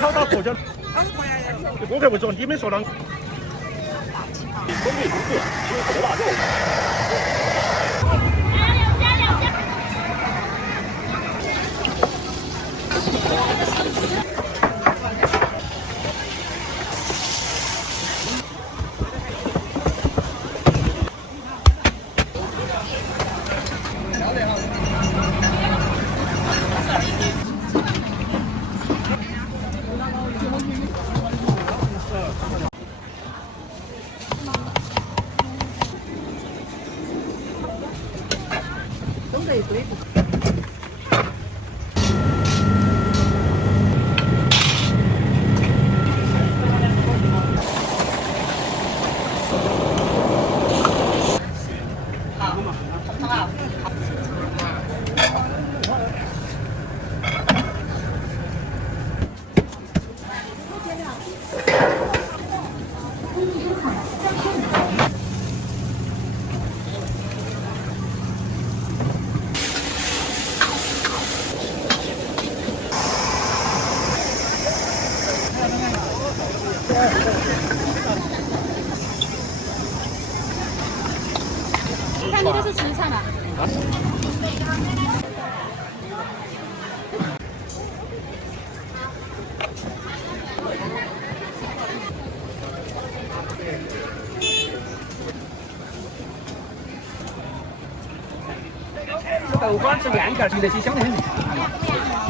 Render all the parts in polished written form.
好打国家。我才不说，你们说啷？风味丰富，清火的腊肉。看这个是实菜嘛？豆花是面条，吃得起香得很。这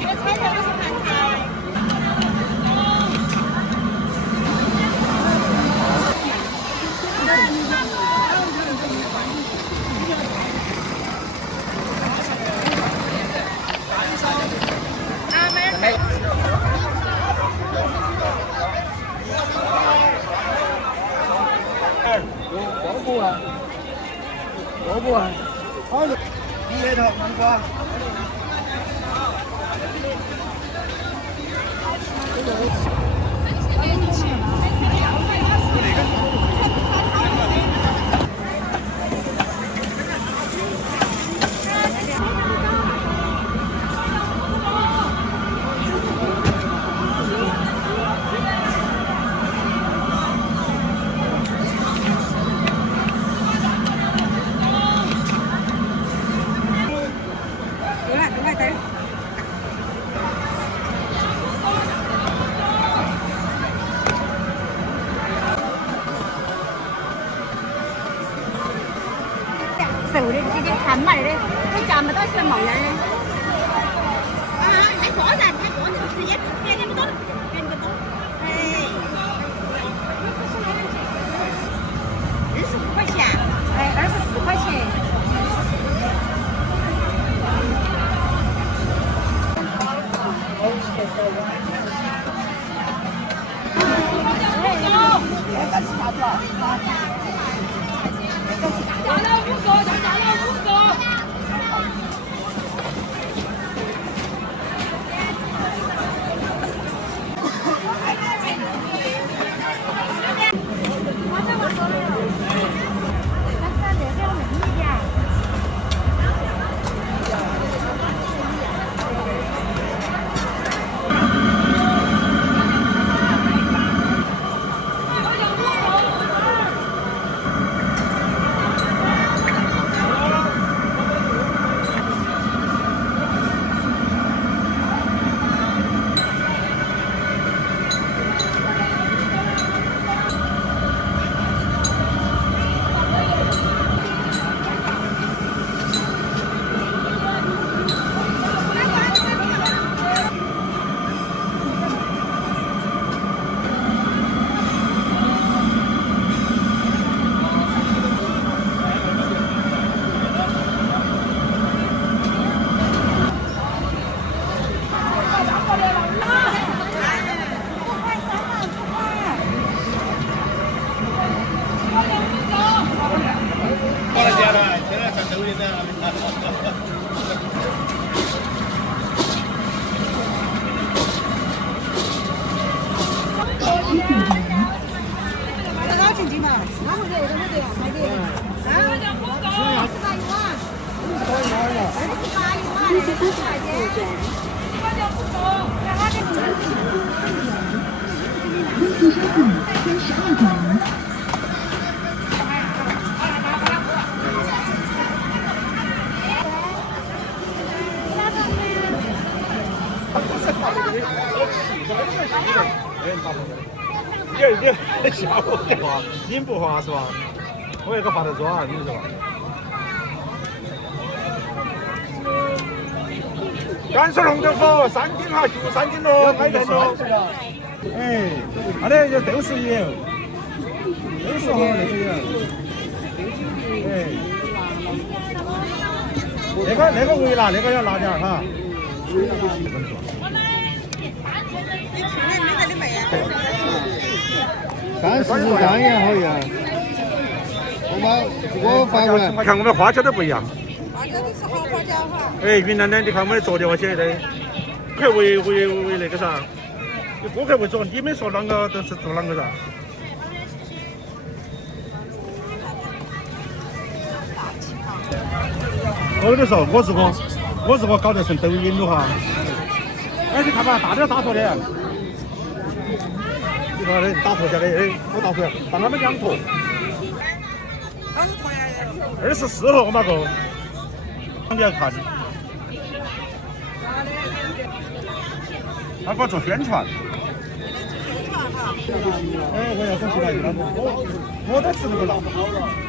个菜都是盘菜。萝卜啊，萝卜啊，好的，毕业头黄瓜。瘦的直接看嘛的，你夹不到是冒烟的。啊，还个人，还个人吃也便宜不多，便宜不多。哎，25块钱。哎，24块钱。28一碗，28块钱。你吓我干嘛？你不滑是吧？我一个发的抓，你说。甘肃龙头府3斤哈，就3斤咯，买点咯。哎，那的就豆豉油，豆豉哈那个油。哎，那个微辣，那个要辣点哈。30张也好呀。我发过来。看我们花椒都不一样。花椒都是好花椒哈。哎，云南的，你看我们昨天我写的，还为那个啥，你顾客为主，你们说啷个都是做啷个噻。我跟你说，我如果搞得成抖音的话，哎，你看吧，大点打错的，你看的打错下的，哎，我打错，当他们2坨，24盒我妈个，你要看，他给我做宣传。哎，我要东西来了，我都吃这个了，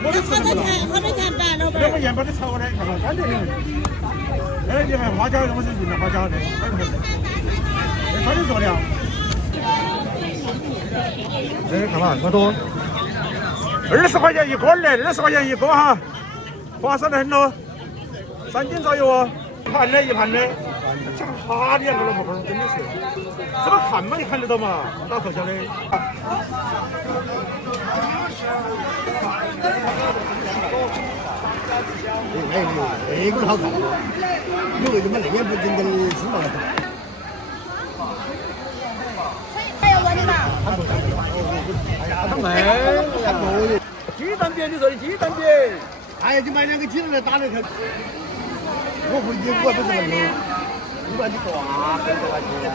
我都吃这个了。好多钱办，老板。那我盐巴都炒的，看看干净的。哎，你看花椒，我是云南花椒的，哎，他就做的啊。哎，看嘛，好多，20块钱一个嘞，20块钱一个哈，划算得很咯，3斤左右哦，一盘的，这个哈的样子了，婆婆真的是，怎么看嘛，你看得到嘛，打头小的。那个好看，你为什么那边不整点芝麻？还要问你嘛？他没，鸡蛋饼，你说的鸡蛋饼，哎呀，你买2个鸡蛋来打来看。我回去我不是个肉，你把你挂起来，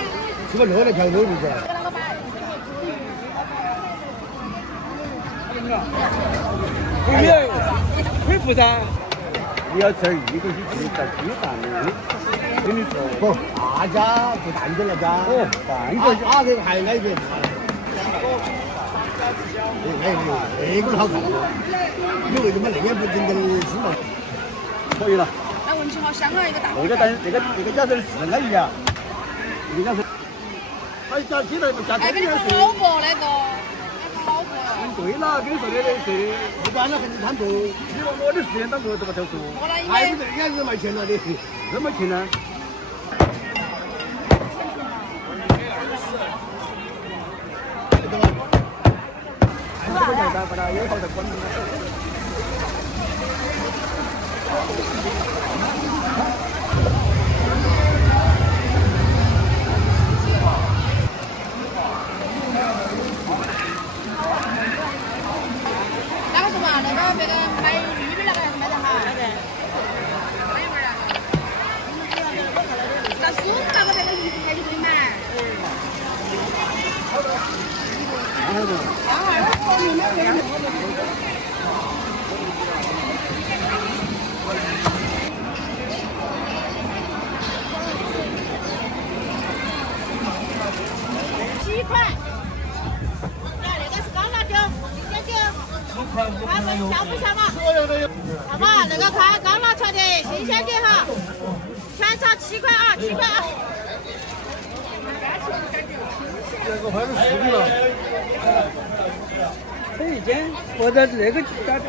吃个肉来调肉就是。恢复噻。你要吃一个鸡蛋，跟你说不，大家不蛋的那家，半个这个还来一点。那个好看，你为什么那边不整点芝麻？可以了。那闻起好香啊，一个大。那个加成是那一样，那个加成，还加鸡蛋加哎，给你放老婆那个，老婆。对了，跟你说的对，不管了，跟你摊做，我的时间当做这个头做。哎，你这人家是卖钱了的，这么钱呢？把它以后再关。那个什么，那个别个卖玉米那个还是卖的好。那苏那个别个一块就可以买。7块。那个是干辣椒，小姐。他们下不下嘛？好吧，那个看干辣条的，新鲜的哈，全场7块啊，7块啊。那个快是40了。这一斤，或者那个价钱。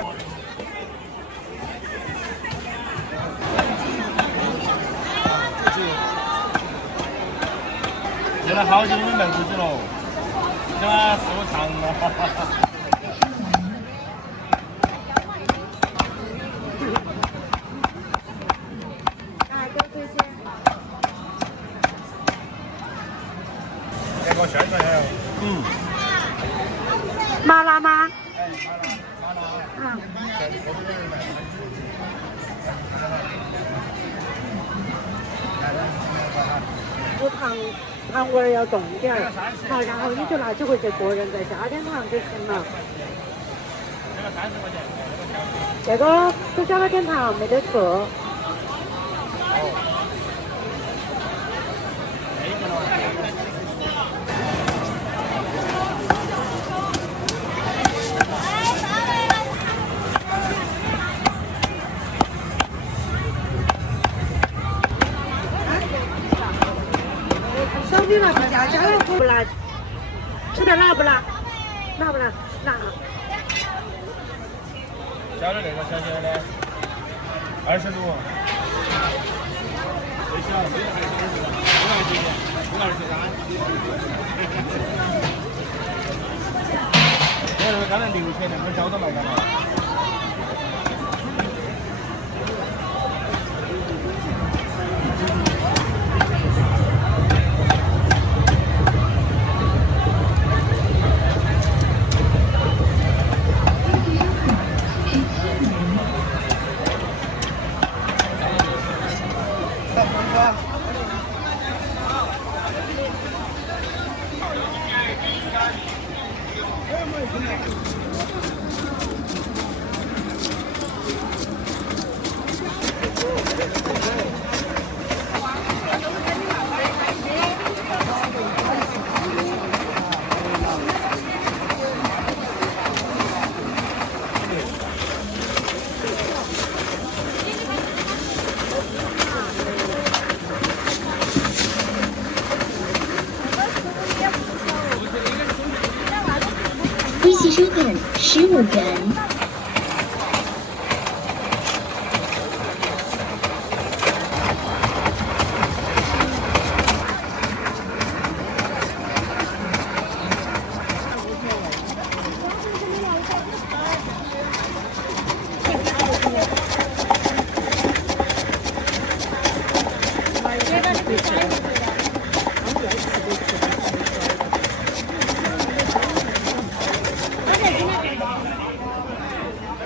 现在好久没卖出去了，这收藏了。给我宣传一下。麻辣吗？无糖糖味儿要重点儿，好，然后你就拿几回去个人再加点糖就行了。这个只加了点糖，没得吃。小米拿不加，加了不拿，吃点拿不拿？拿不拿？拿。加的那个小小的，25。最小的还是523。我那个刚才6千，那个交到来干嘛？微信收看15元。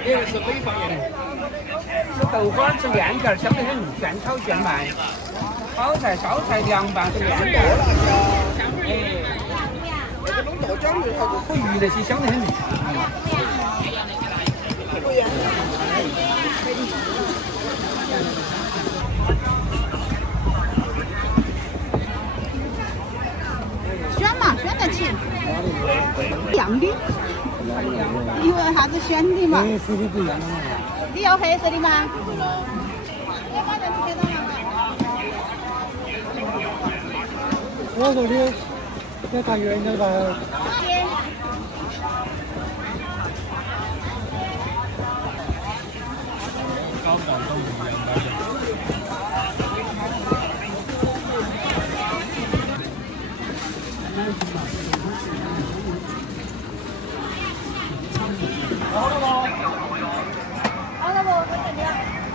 这个是北方人，吃豆花吃面条香得很，现炒现卖。炒菜、烧菜、凉拌是面条。哎，那个弄豆角鱼好多，鱼那些香得很。选嘛，选得起，一样的。你问啥子选的嘛？黑色的不一样嘛。你要黑色的吗？我说的要打圆的吧。搞不懂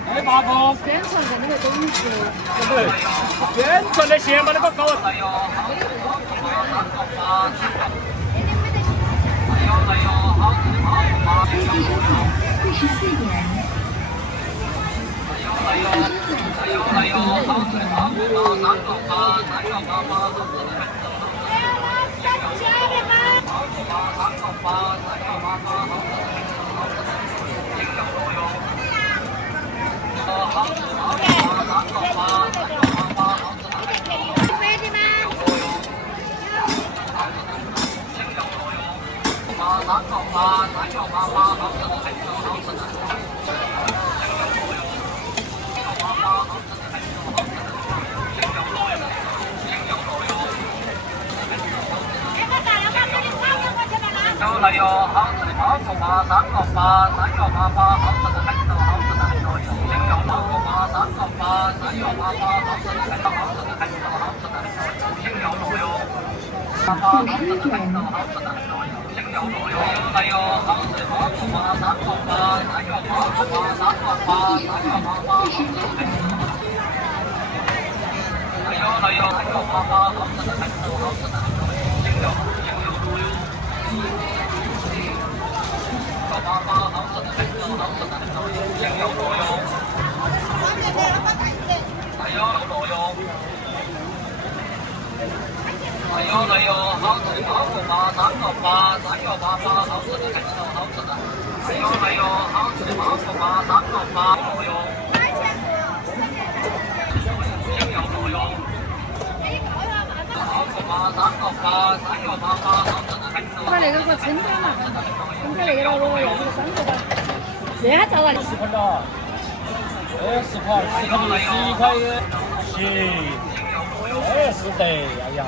哎，大哥，宣传在那个东西，对，宣传的先把那个搞。还有好吃的包锅巴、三角巴、山药粑粑，好吃的海豆，好吃的海豆油，青油包锅巴、三角巴、山药粑粑，好吃的海豆，好吃的海豆，好吃的海豆，青油肉油。粑粑，好吃的海豆，好吃的海豆油，青油肉油。还有好吃的包锅巴、三角巴、山药粑粑、三角巴、山药粑粑，好吃的海豆。还有山药粑粑，好吃的海豆，好吃的海豆，青油肉油。粑粑好吃的海豆，好吃的海豆，青油肉油。还有肉油。把那个给我称掉嘛，称掉那个了，我要这个3个吧。这还找了你10块了，10块，10块就是11块的，行，是的，哎呀。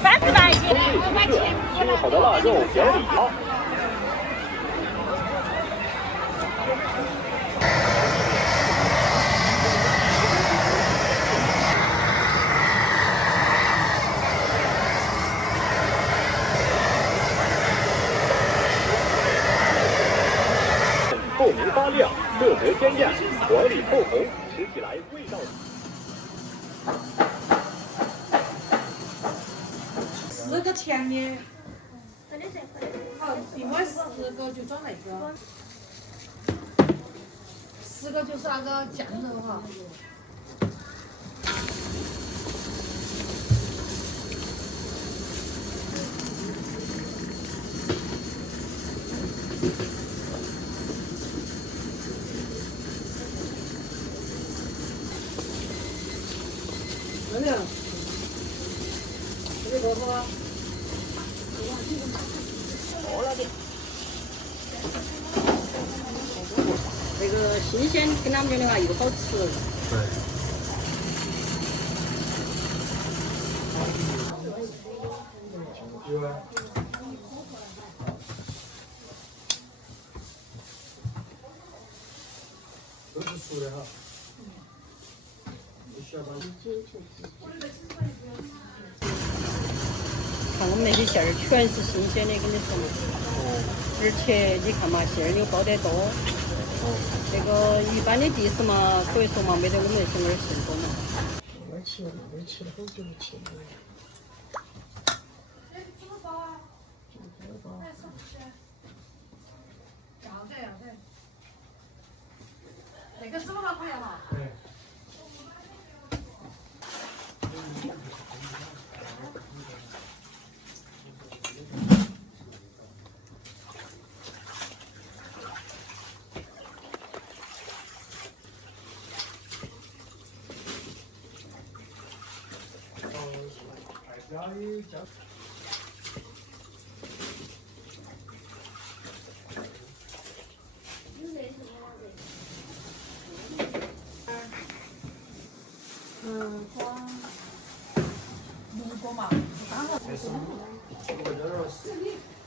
30块一斤，5块钱。清好的腊肉表里腰。透明发亮，色泽鲜艳，黄里透红，吃起来味道。 4个甜面，好，另外10个就找那个，10个就是那个酱肉哈。真的，这个多少啊？ 那个新鲜跟他们讲的话又好吃。对。都是熟的哈。看我们那些馅儿全是新鲜的，跟你说嘛。而且你看嘛，馅儿又包得多。这个一般的地市嘛，可以说嘛，没得我们那些味儿馅多嘛。味吃了好久没吃了。要得。那个18块哈。对。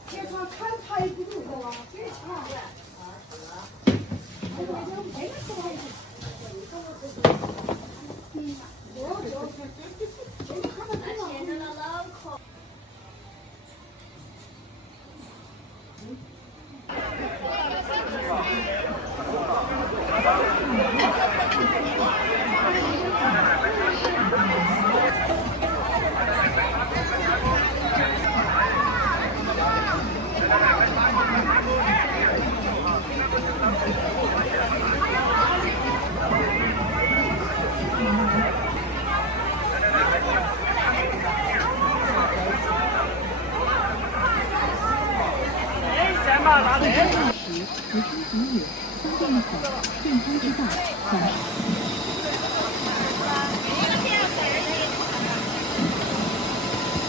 别说看排骨都够啊，别抢。我看到老壳。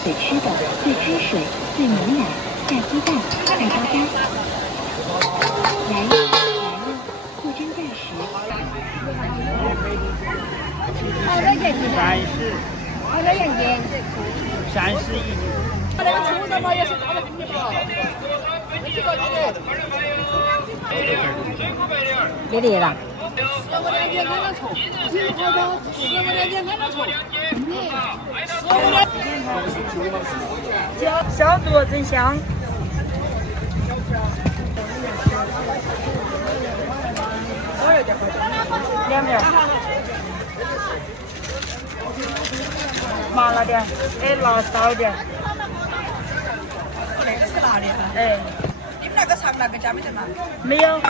最吃的、最汁水、最牛奶、下鸡蛋、菜包干。来了，货真价实。好的眼睛。好的眼睛。31。那个厨子嘛也是大的很的吧？有点啦。15两斤看得错，15两斤看得错。消毒真香。2片。麻辣点，辣少点。这个是辣的。哎。你们那个长那个加没得吗？没有，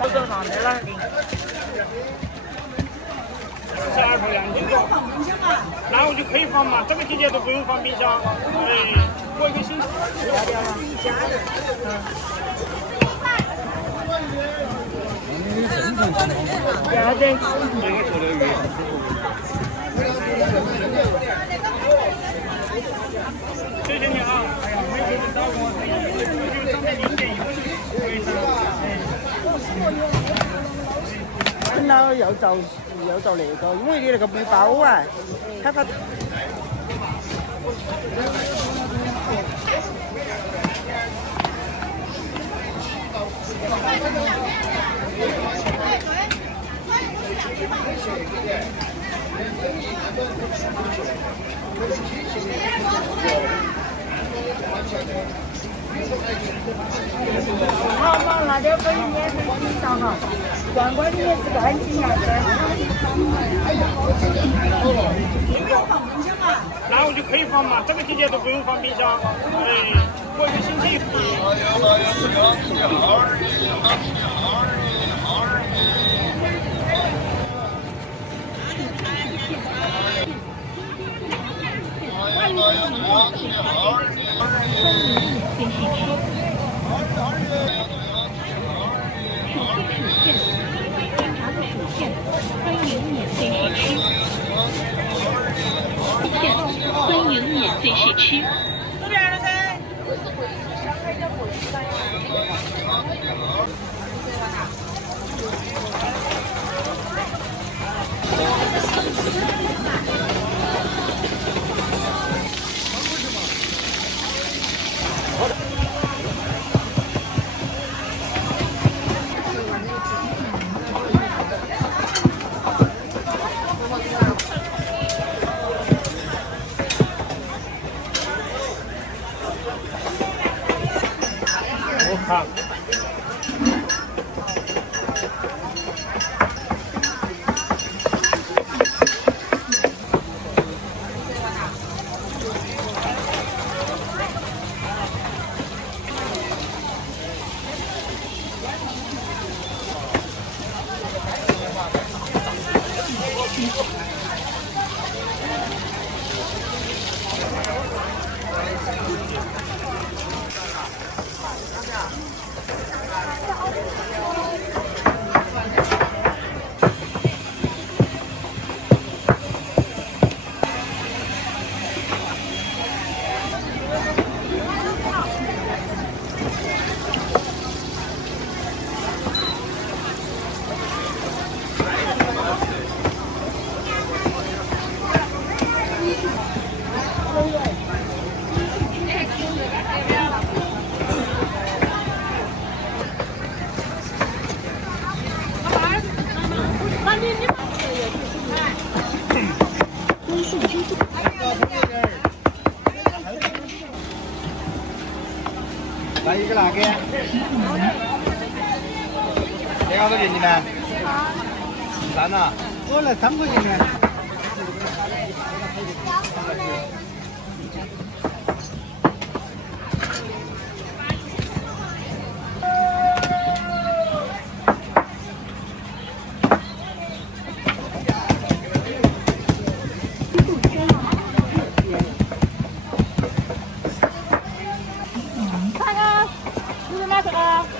我手上没了。12块2斤多，那我就可以放嘛，这个季节都不用放冰箱，过1个星期。要得。谢谢你啊！哎呀，没给你照顾我，就上面0.1等到要找那个，因为你那个没包啊，开发。好嘛，那点粉免费品尝哈，罐罐里面是干净牙签。那我就可以放嘛，这个季节都不用放冰箱，过1个星期。欢迎免费试吃。这边的噻。好。来一个哪个？这多少钱呢？3呐。我来3块钱呢。看看，你是哪个？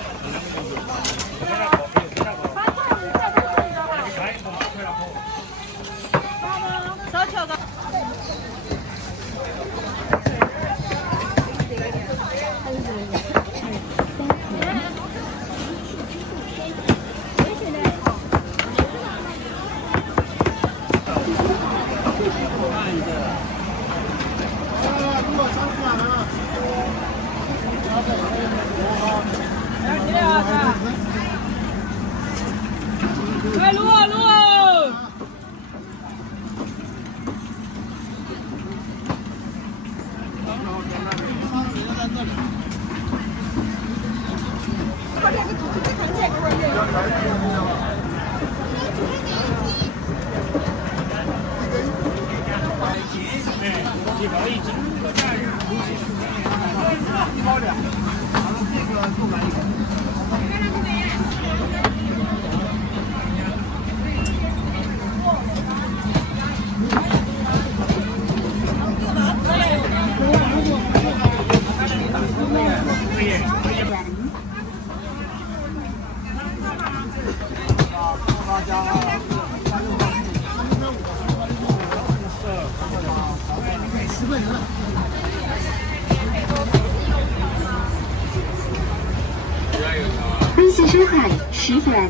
微信深海10元。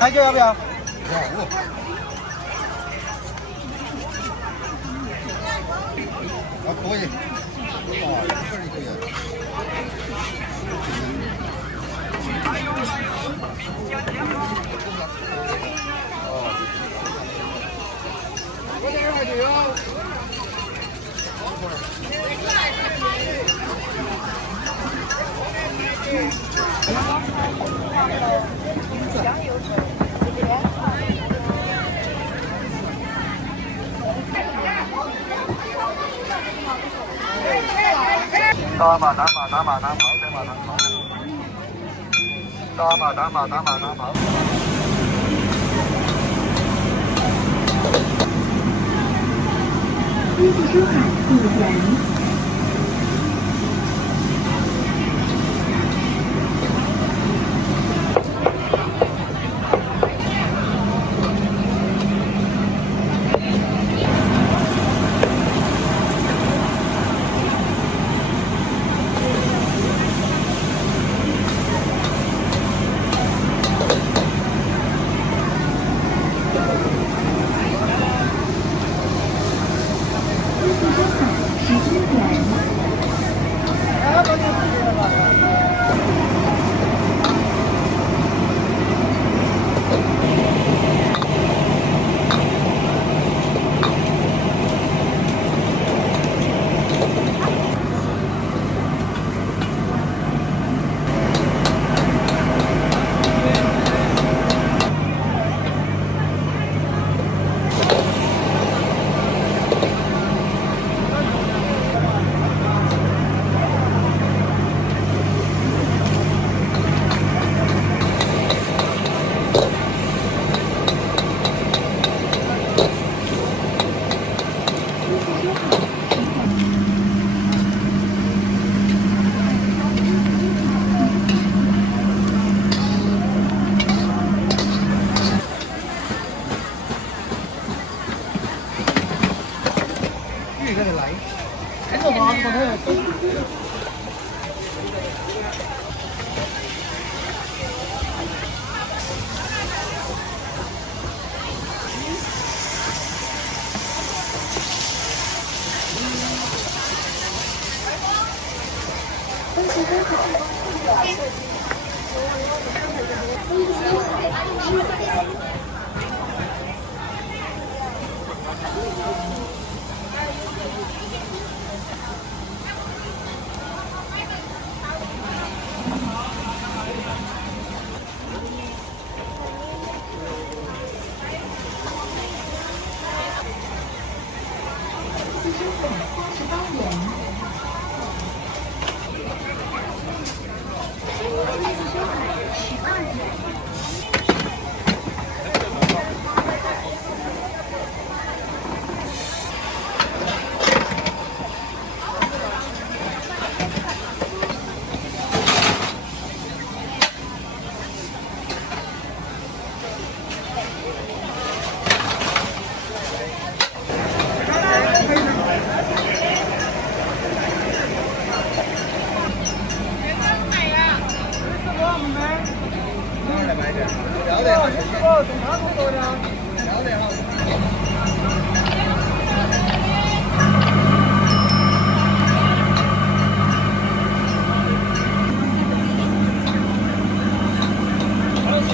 台阶要不要？可以。这里可以。打马打马打马打马打马打马打马打马打马打马。微信深海5元。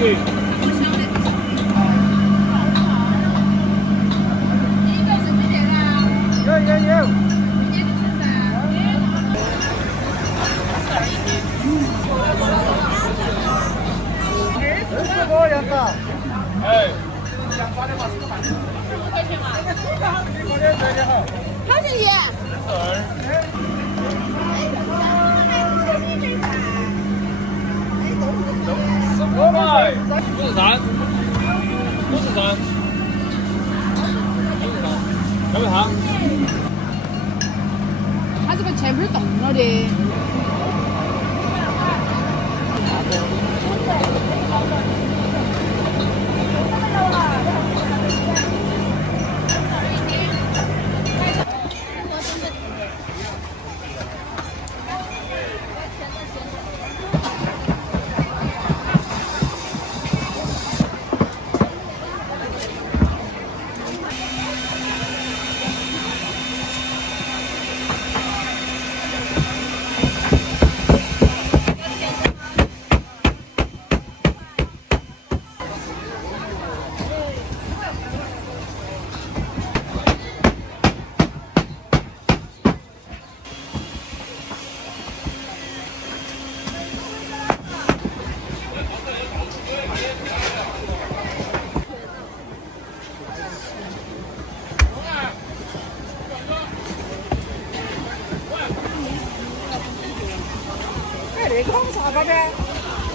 对。有。24个样子。哎。好谢谢。500，53，53，有没有？它这个前面动了的。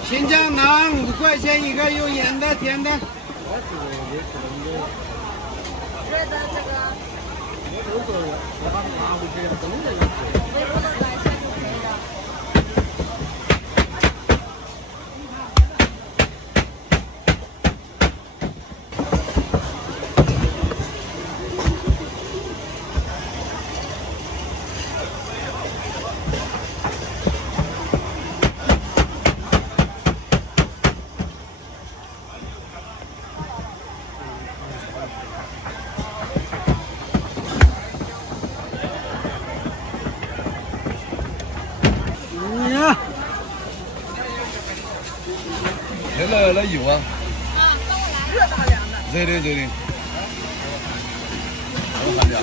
新疆馕5块钱一个，有盐的、甜的。那有啊。热大凉的。热的。我看着啊。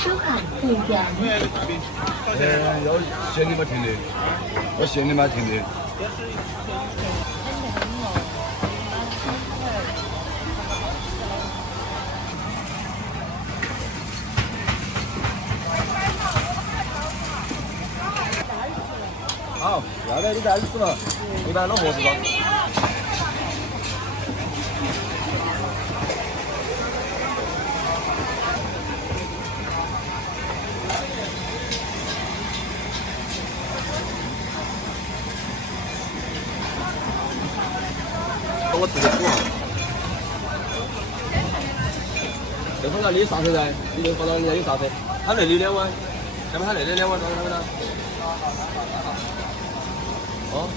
收款会员。要限你们停的，要限你们停的。好，要得你再吃了，一般老盒子吧。我自己煮哈。这会儿你啥车噻？你就发到人家有啥车？他那里2碗，下面他那里2碗多少呢？哦，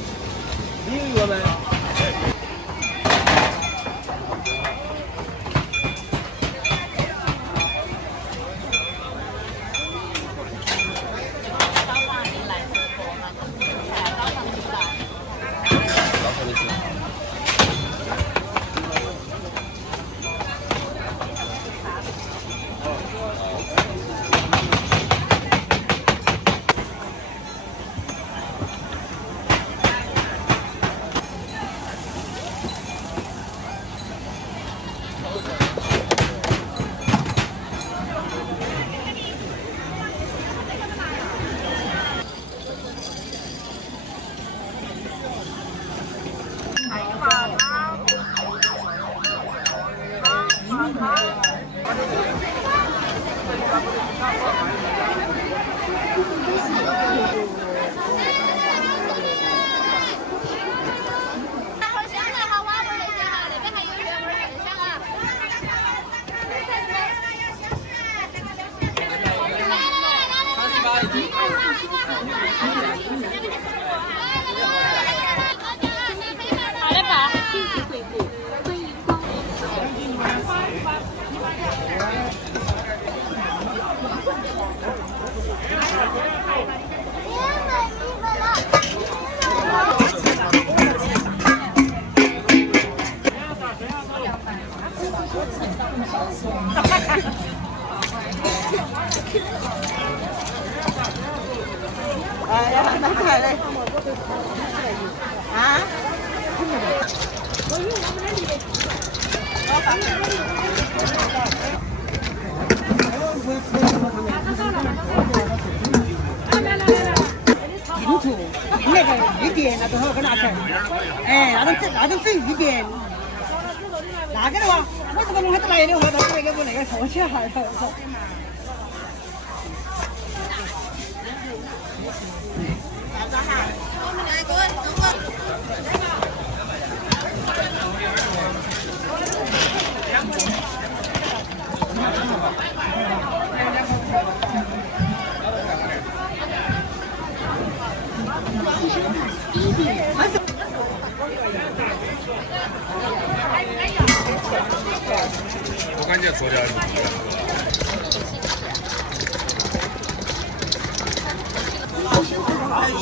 你有一碗没？好的吧。哎呀，拿菜嘞！啊？清楚，那个鱼点那个好给拿起来。哎，那种整鱼点，那个的话，我这个弄还不来的话，到时候给我那个收起来了。我感觉做的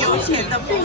有钱的不能。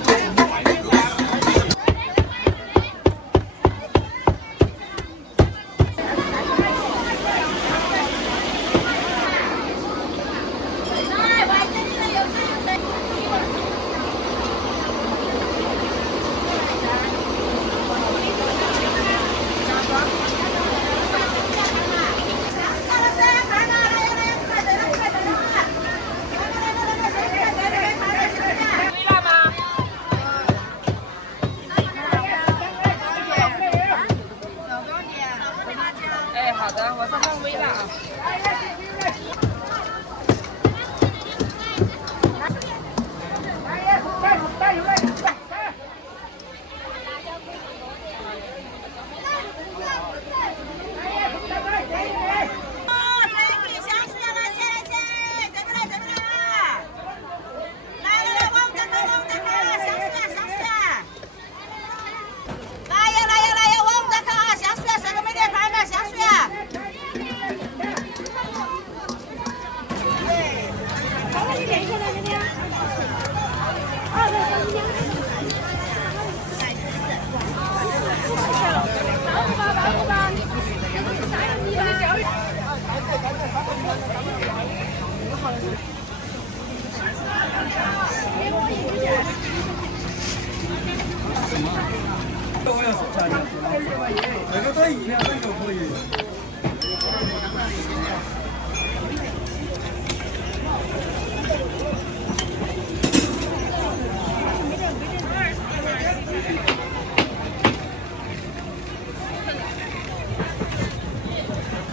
这个在以前这个可以。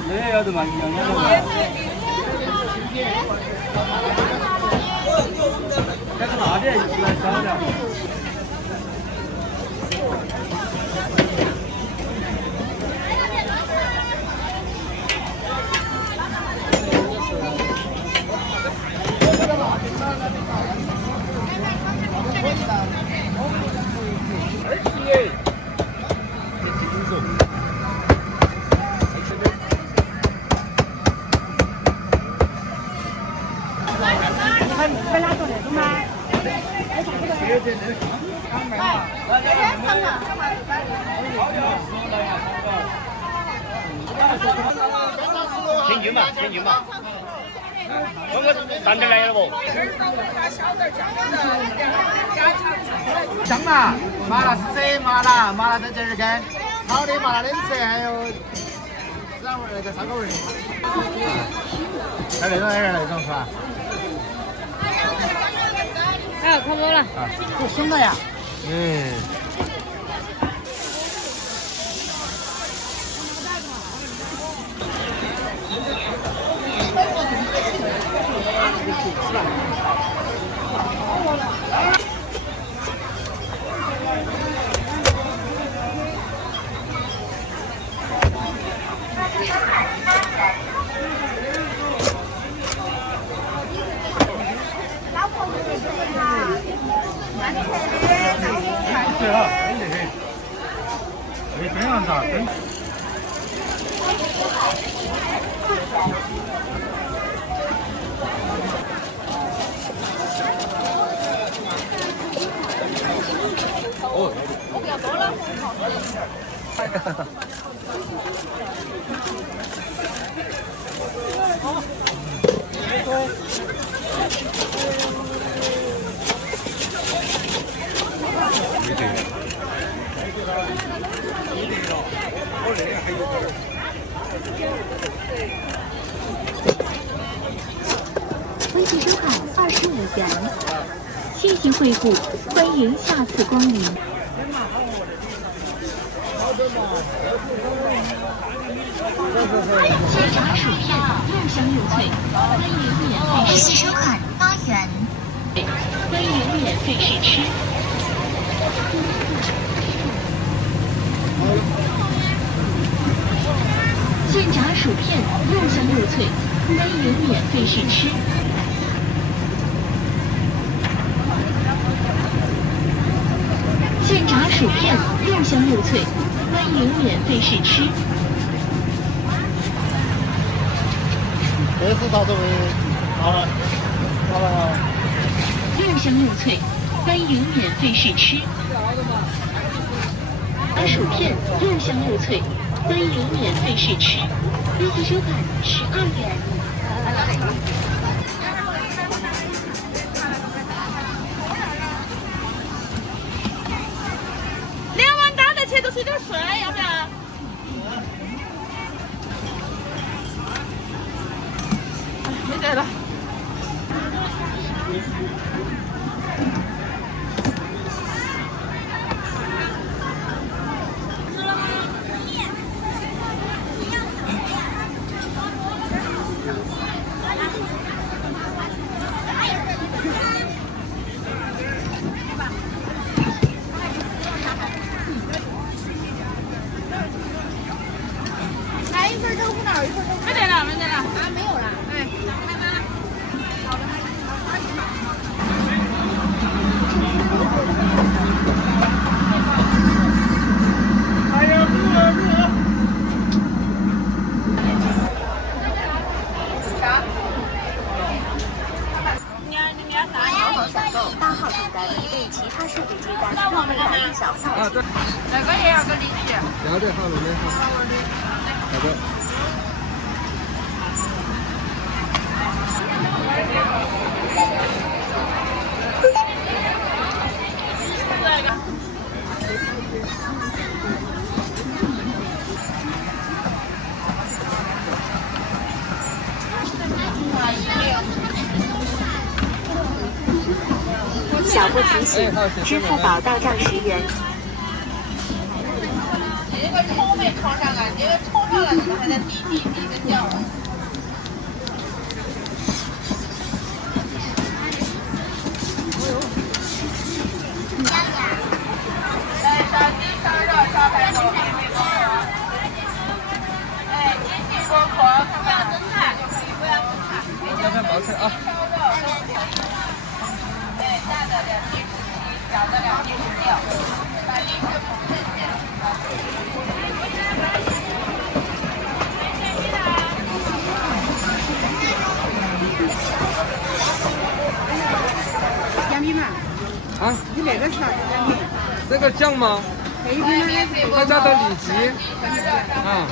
那要得嘛，一样的。这个辣的来烧的。不拉做那种吗？平均嘛，平均嘛。那个3点来了不？姜嘛，麻辣是这麻辣在这儿干，好的麻辣冷吃，还有然后那个烧烤味儿。还那种是吧？哎，差不多了。这行了呀。嗯。对了，真的是，没这样子，真。哦，我不要多了。元。谢谢惠顾，欢迎下次光临。现炸薯片又香又脆，欢迎免费试吃。收款8元，欢迎免费试吃。现炸薯片又香又脆，欢迎免费试吃。现炸薯片又香又脆，欢迎免费试吃。这是啥子味？好了，好了。又香又脆，欢迎免费试吃。炸薯片又香又脆，欢迎免费试吃。这次收款12元。2碗打得起都是有点水，要不要？没得了。来一份豆腐脑，一份豆腐。没得了，没得了。啊，没有了。哎，开吧。好的。哎呀，8号订单为其他设备接单另外1小票钱。那个也要个利息。要得，好，妹妹好。好的。小布提醒：支付宝到账10元。这个冲没冲上来，这个冲上来了还在滴滴滴的叫。来，烧鸡、烧肉、烧排骨。哎，金币锅壳，不要蒸菜，不要蒸菜。要看包菜啊。对，大的2.17，小的2.16，把零食补正线。杨幂嘛，啊，你那个是啥子杨幂？这个酱吗？黑的呢？他家的里脊。啊。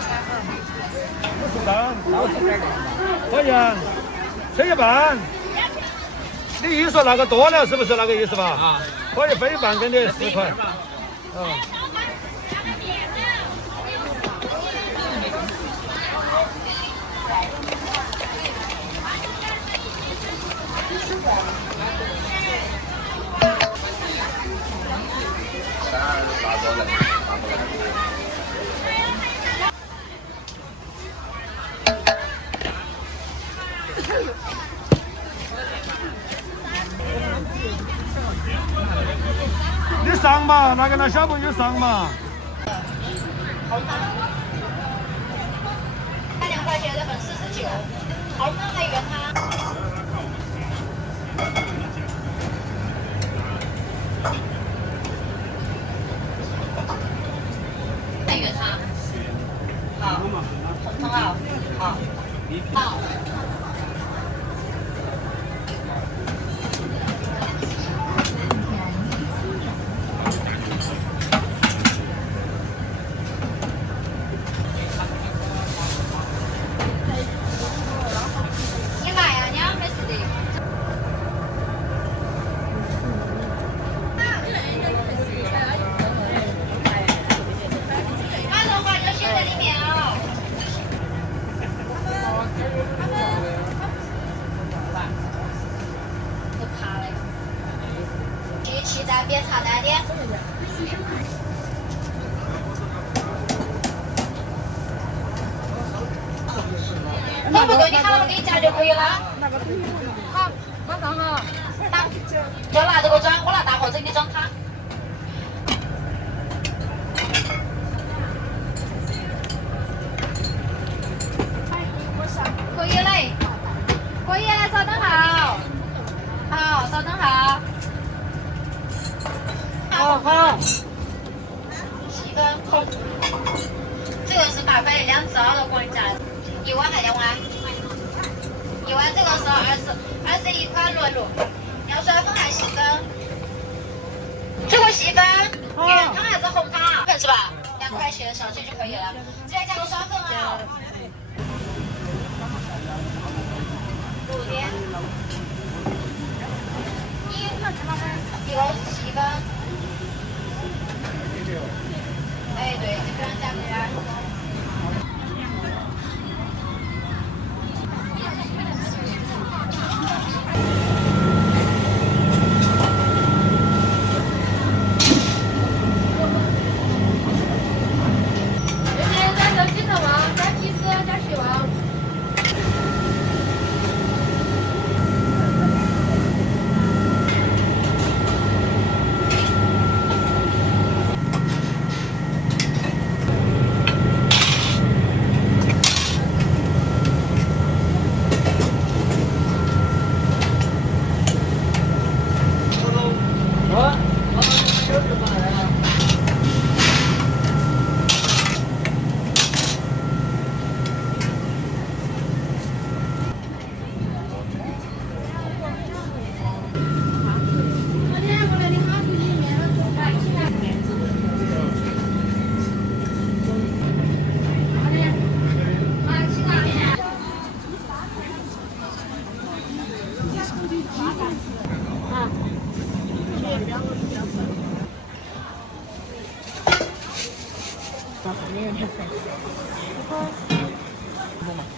欢迎，切一半。你意思说那个多了是不是那个意思吧？啊。可以分一半给你10块。你上嘛，那小朋友上嘛。2块钱的粉49，好多美元哈。美元哈。好，很好，好，好。你买呀，你要没事的。把肉花就写在里面哦。边炒来的。够不够？你喊我给你夹就可以了。好，马上哈。打，就拿这个装，我拿大盒子给你装汤。可以嘞，可以来，稍等好。好，稍等好。好。细根空。这个是大概2只2的光价，1碗还2碗？1碗这个是21块66，要酸粉还细根？这个细根，原汤还是红汤啊？是吧？2块钱上去就可以了，直接加个酸粉啊。5点。一个是细根。哎，对，你不让加这样。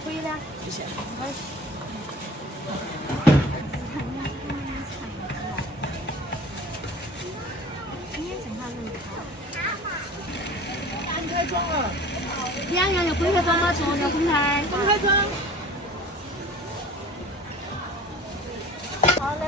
可以的，谢谢。公开装了，2样要公开装吗？装要公开。公开装。好嘞。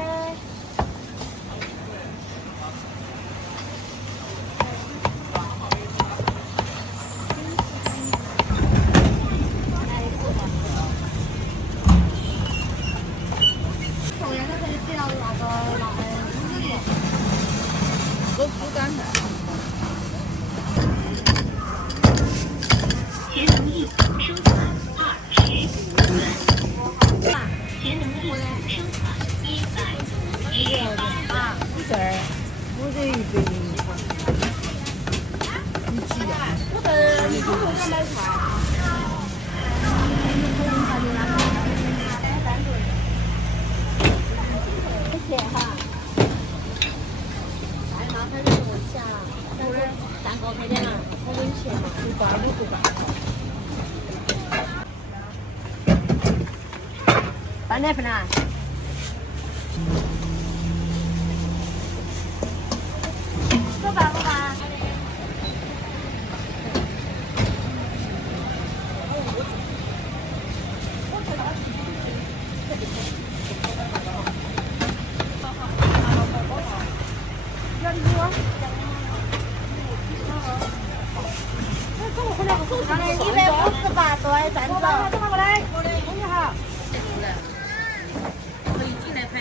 做猪肝的。节能1生产25元，节能1生产118啊。这儿我这100你几呀？我在你中午买菜。谢谢哈。蛋糕开点了，我给你钱嘛，185个吧。半奶粉啊？多半个吧。158对，站住！等下过来，等一下。可以进来拍。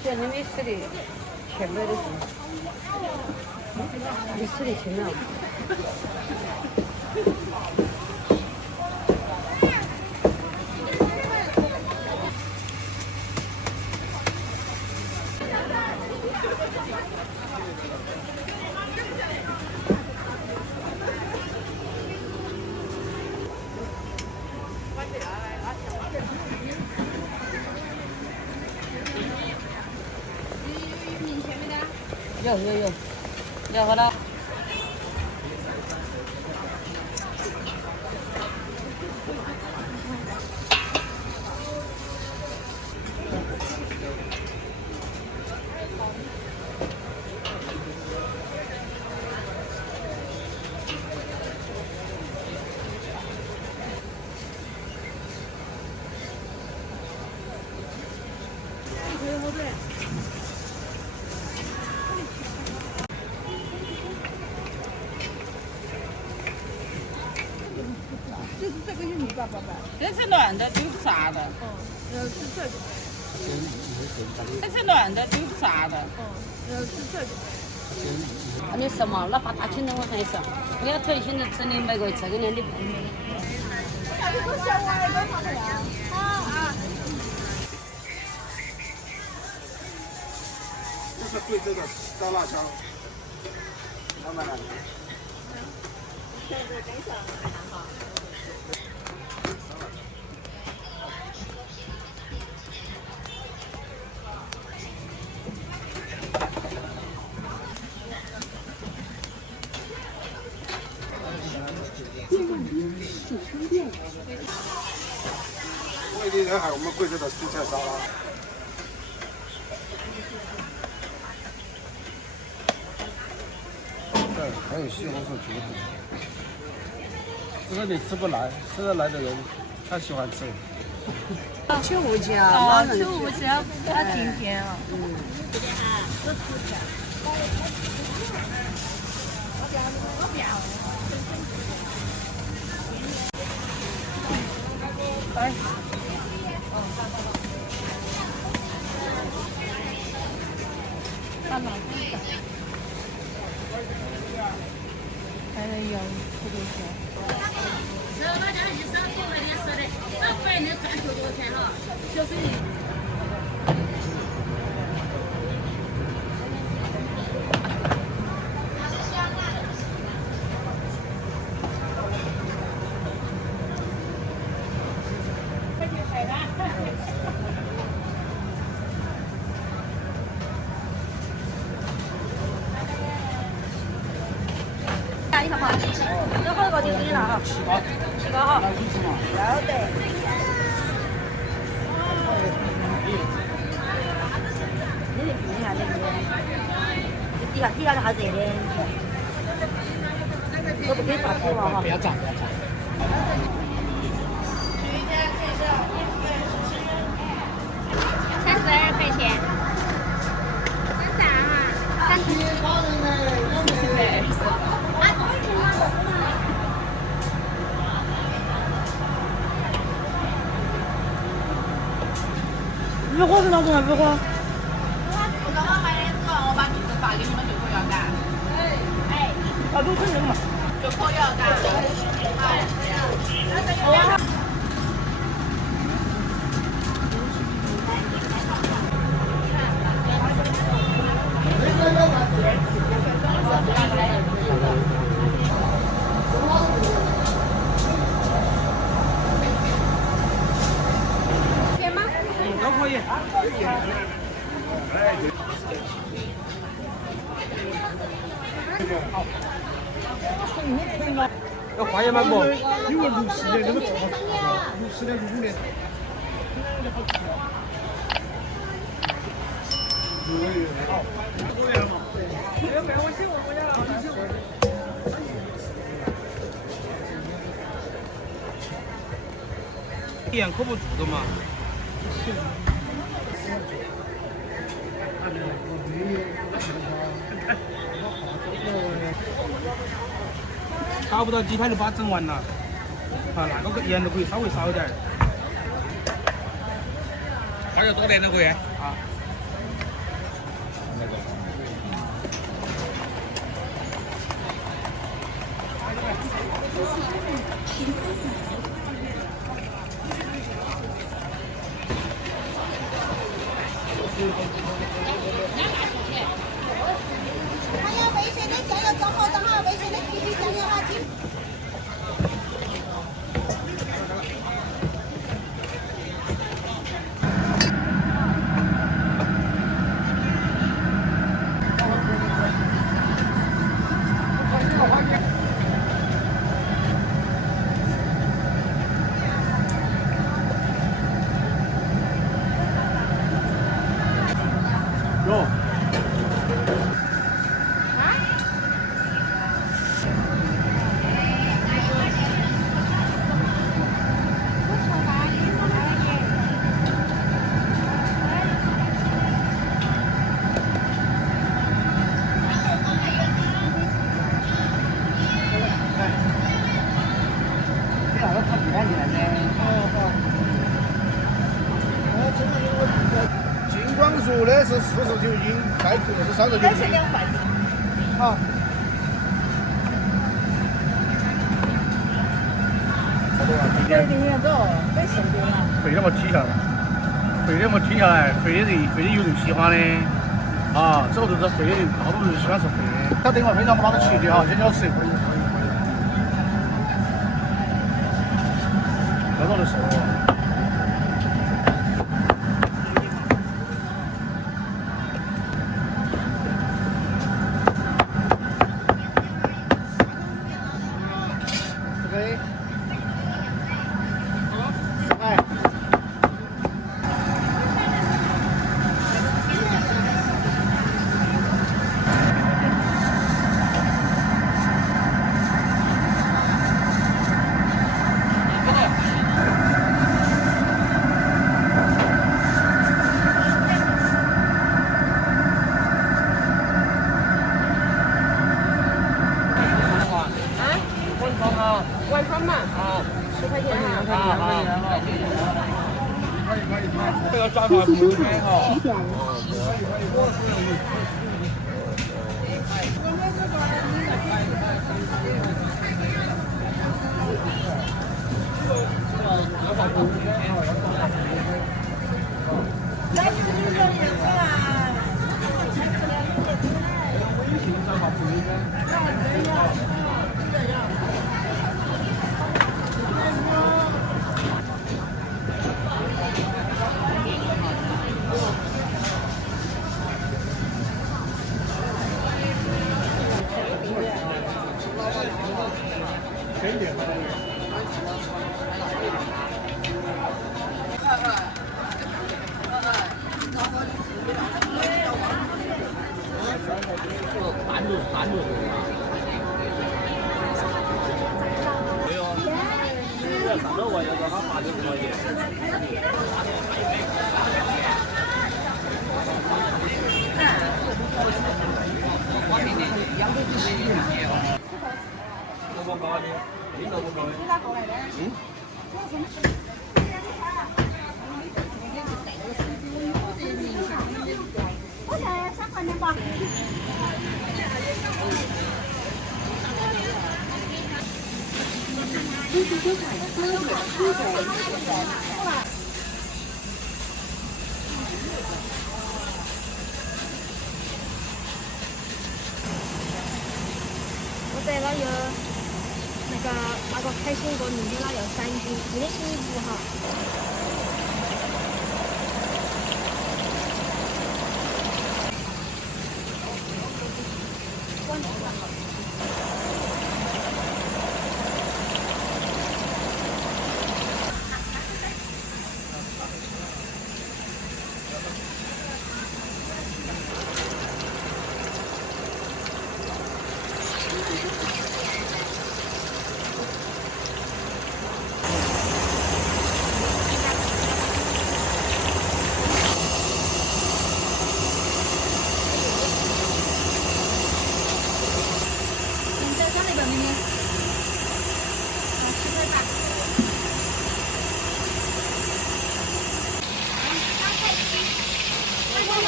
这你没吃的，吃不来的是，你吃的轻了。有，要好了。这个玉米爸爸，这是乱的，这是啥的？是这个。这是乱的，这是啥的？是这个。你什么？哪怕大青的我还上，不要特现在吃你买个这个呢，你。这是贵州的烧辣椒，老板。外地人喊我们贵州的蔬菜沙拉。对，还有西红柿橘子。这个你吃不来，吃得来的人他喜欢吃。秋无椒，秋无椒，它挺甜啊。哎。看哪个？还能有特别甜。你看嘛，这好多个就给你拿哈，7个哈，要得。你得注意下这个，底下的还热的，都不可以炸开了哈。不要炸，不要炸。32块钱。真啥哈？40块。鱼火是哪种啊？鱼火？我刚刚买的这个，我把地址发给你们就可以要干。哎，啊，都是这个嘛。就可以要干。都可以。要花样买不？有个60的那个做好，60的65的。店可不住的嘛。差不多鸡排就把它整完了，啊，那个盐都可以稍微少一点。花要多点那个盐啊。还有微信的酱油综合的哈，微信的皮皮酱油哈，金光熟的是49斤，开口的是39斤。好。肥的你要走，太瘦了。肥的没提下来，肥的没提下来，肥的有人喜欢的。啊，这个都是肥的人，大多数人喜欢吃肥的。他等会非常不拿到切的哈，先要吃一会儿。要到的时候。外穿嘛，啊，10块钱啊，这个转发朋友圈哈。我得了有那个开心果，里面那有3斤，今天星期5哈。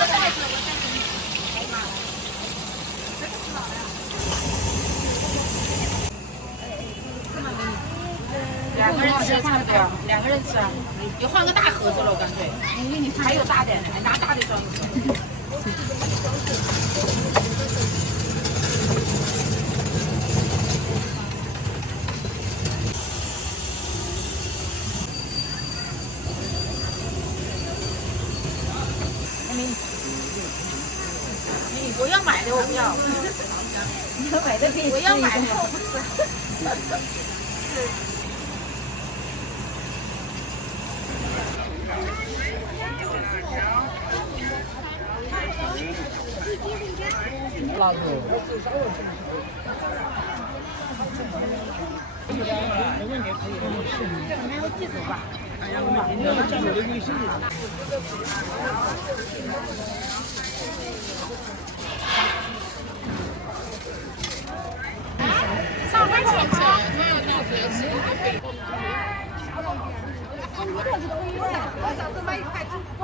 2个人吃差不多，2个人吃，就换个大盒子了，干脆。还有大的，拿大的装子。我要买的，我不要。你要买的可以吃。我要买的，我不吃。辣子。上班前吃，没有到别吃。我上次买1块猪骨。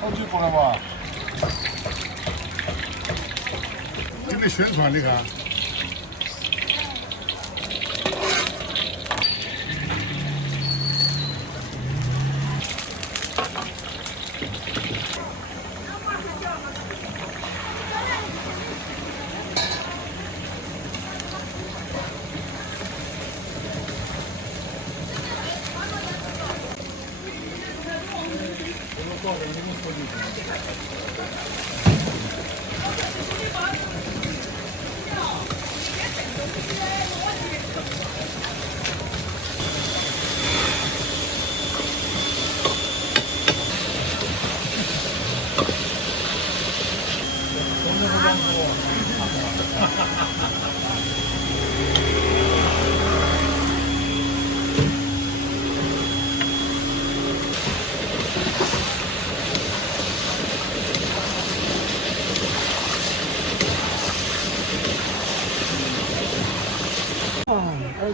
好久不了吧？这个宣传你看。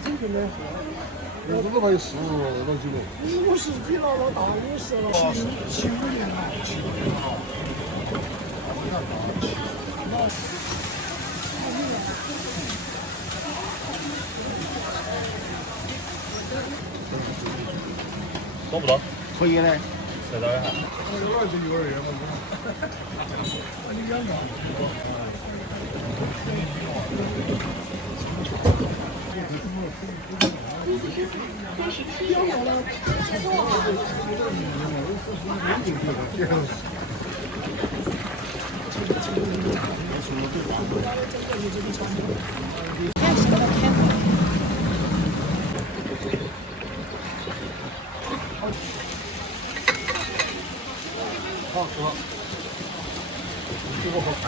这个呢？这个还有10多斤了。50几了，老大50了。75年了，75年了。多不多？可以嘞。再找一下。有点就幼儿园嘛。你养嘛？好喝，这个好看。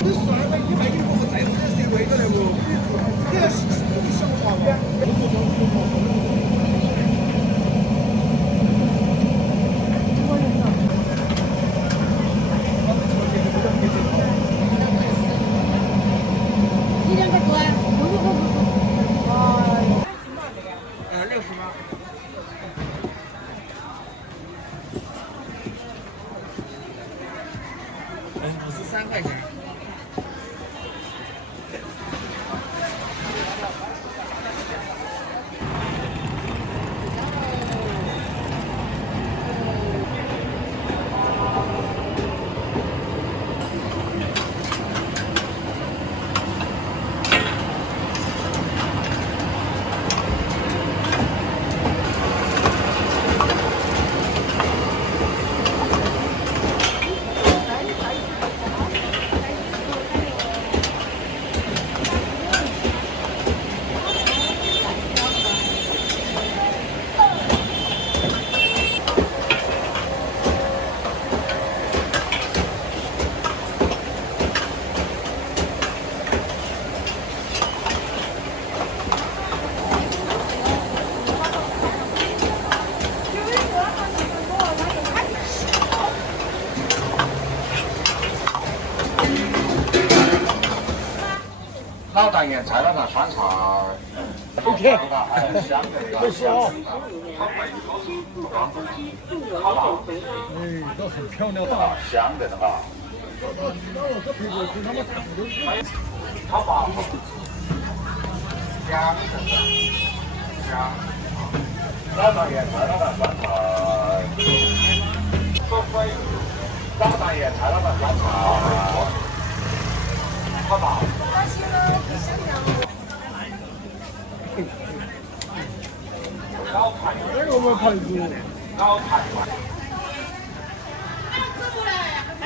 53块钱。老大爷菜了那酸菜。OK。不小。都很漂亮的。香的那个。好吧。香的。香。老大爷菜了那酸菜。老大爷菜了那酸菜。好吧。我们排骨。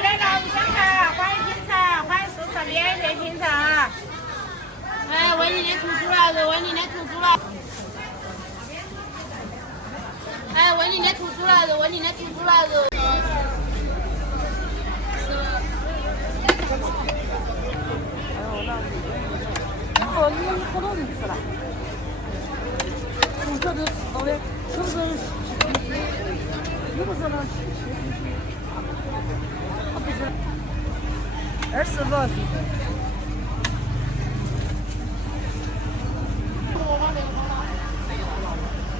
来老香肠，欢迎品尝，欢迎素食免费品尝。哎，为你的土猪腊肉，为你的土猪腊。哎，为你的土猪腊肉，为你的土猪腊肉。哦，你们好多人吃了，从小都吃到的，是不是？又不是那不是，25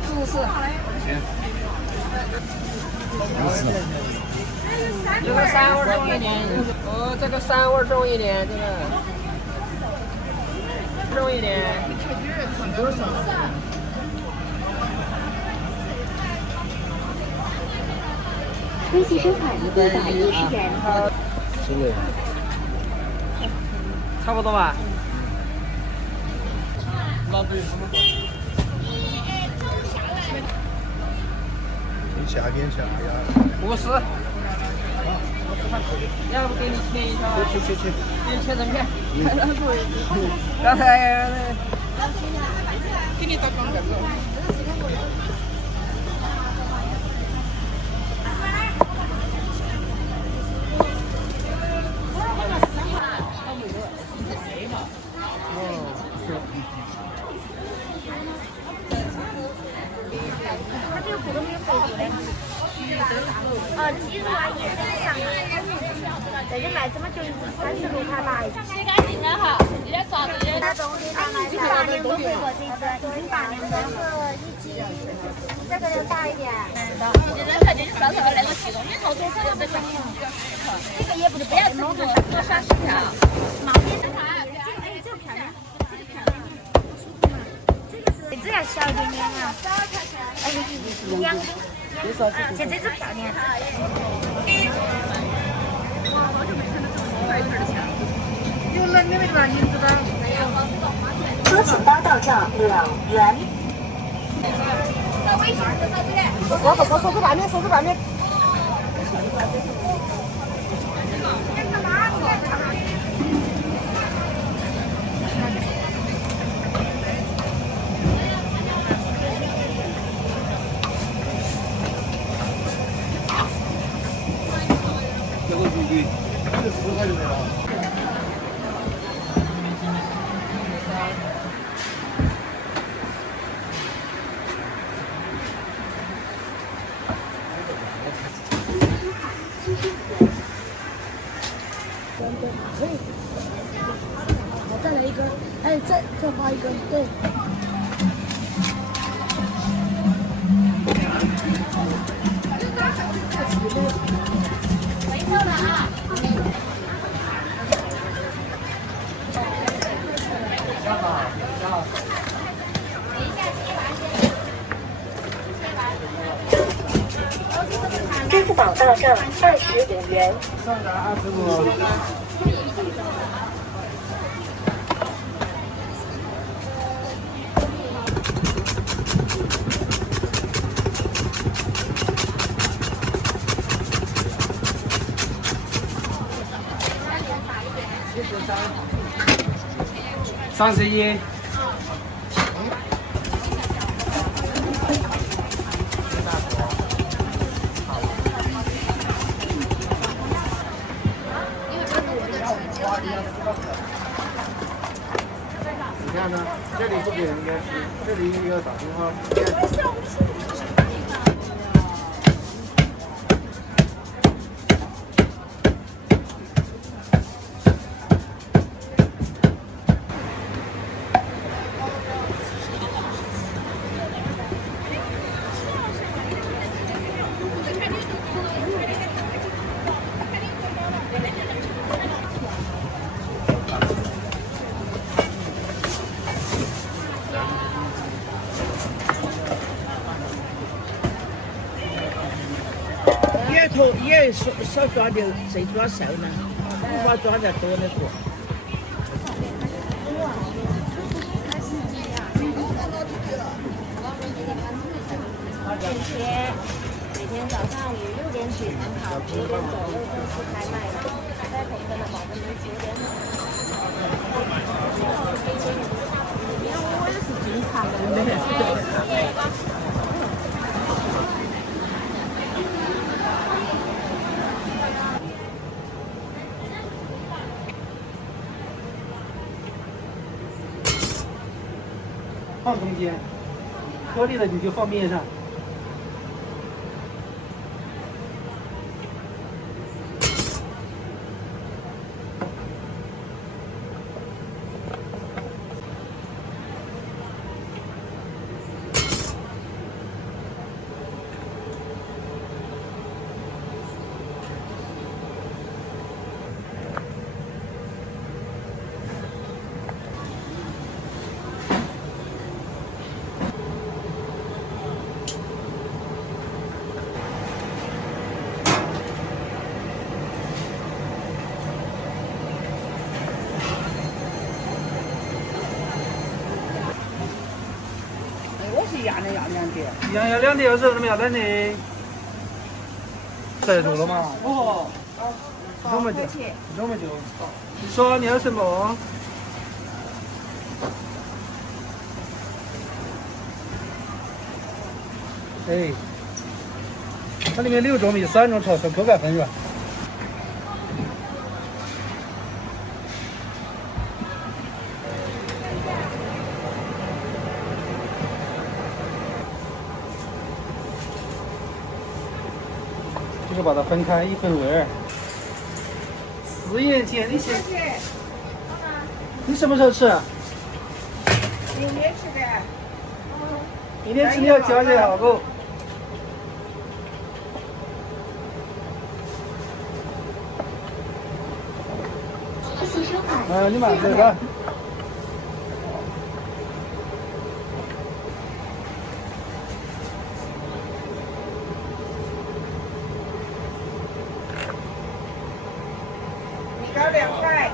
多岁。是。这个3碗重一点，这个3碗重一点，这个重一点。微信收款110元。是的。差不多吧。那对什么？你下点下呀。50。要不给你切一条？切。给你切成片。刚才给你打光个子。鸡肉啊也是上的，这里卖这么久，36块8。洗干净了哈，你的爪子也。那冬天已经8年都回过这次，已经8年了。这个要大一点。现在才进去上头那个系统，你头头上的这个这个也不是不要弄多30条。毛边的它，哎，这个漂亮，这个漂亮。这个是这样小一点点啊。哎，2斤。这只漂亮。有冷的没得吧？银子的。多请包到账2元。手指拌面。这个鱼，10块就没了。哎，再发一个，对。没错的啊。支付宝到账25元。上来25。31。你看呢？这里不给人家吃，这里要打电话。也少抓点，谁抓少呢？不把抓的多的多。每天早上5、6点起很好，9点左右就是开卖了，在同跟的保证9点好。我也是经常的。放中间，颗粒的你就放面上。要2点20，怎么要等你？塞住了嘛？哦，这么久，这么久。你说你要什么？哎，它里面6种米，3种炒口感很软。就是把它分开，1分为2。10元钱，你什么时候吃？明天吃的。明天吃你要加些好不？你买这个。高2块。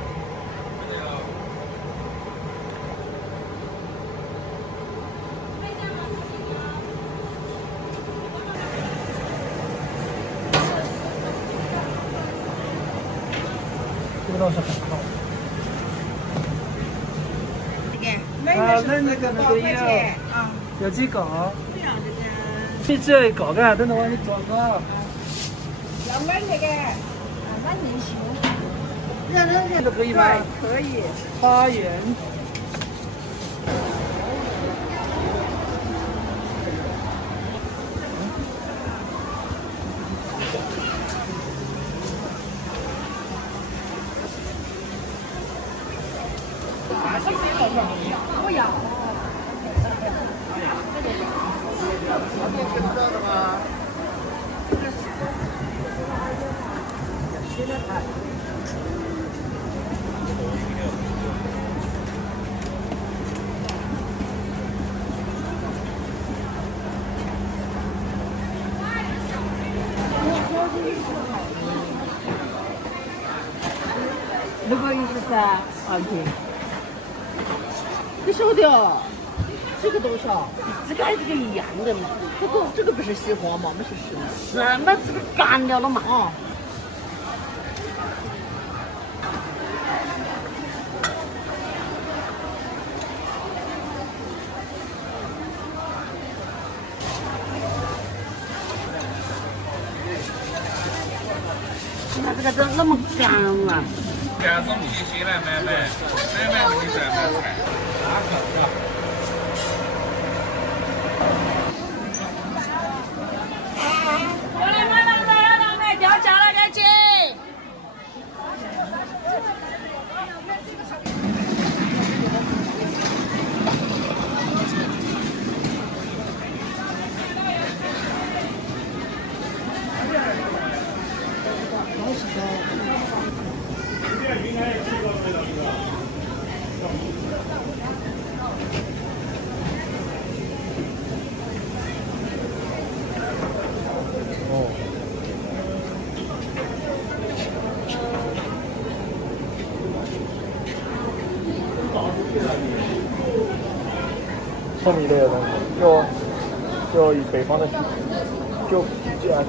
这个倒是很好。那个有几个？你这一个干，等等我你装个。要买那个，买年薪。这个可以吗？可以。8元。不要。623，啊对。你晓得这个多少？这个还是个一样的嘛。这个不是西瓜嘛？我们是是。是，那这个干掉了嘛？哦。你看这个都那么干了。干子皮谁来买不给咱买菜。过来买了买了买，掉价了赶紧。聪明的东西，就以北方的就这样。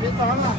别脏了。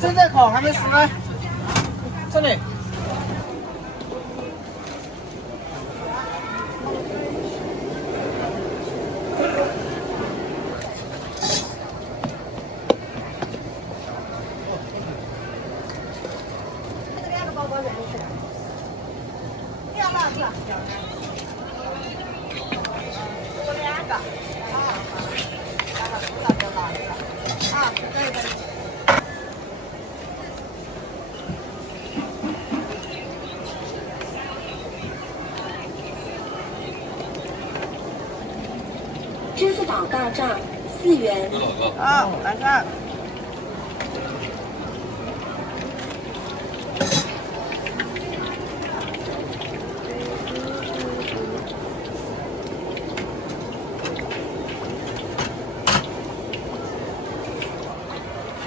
正在烤，还没熟呢。这里。支付宝到账4元。啊，来看。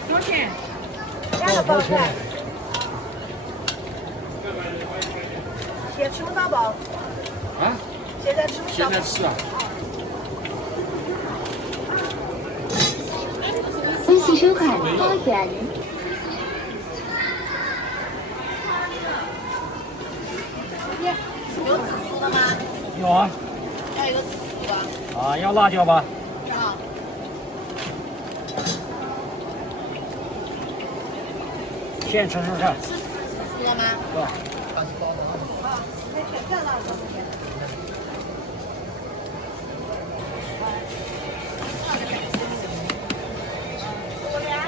多少钱？2个包菜。先吃不到包。啊？现在吃不到。现在吃啊。恭喜收款8元。有紫苏的吗？有啊。要一个紫苏的。啊，要辣椒吧？好。现吃吃看。是紫苏的吗？对。好，那全蘸辣椒。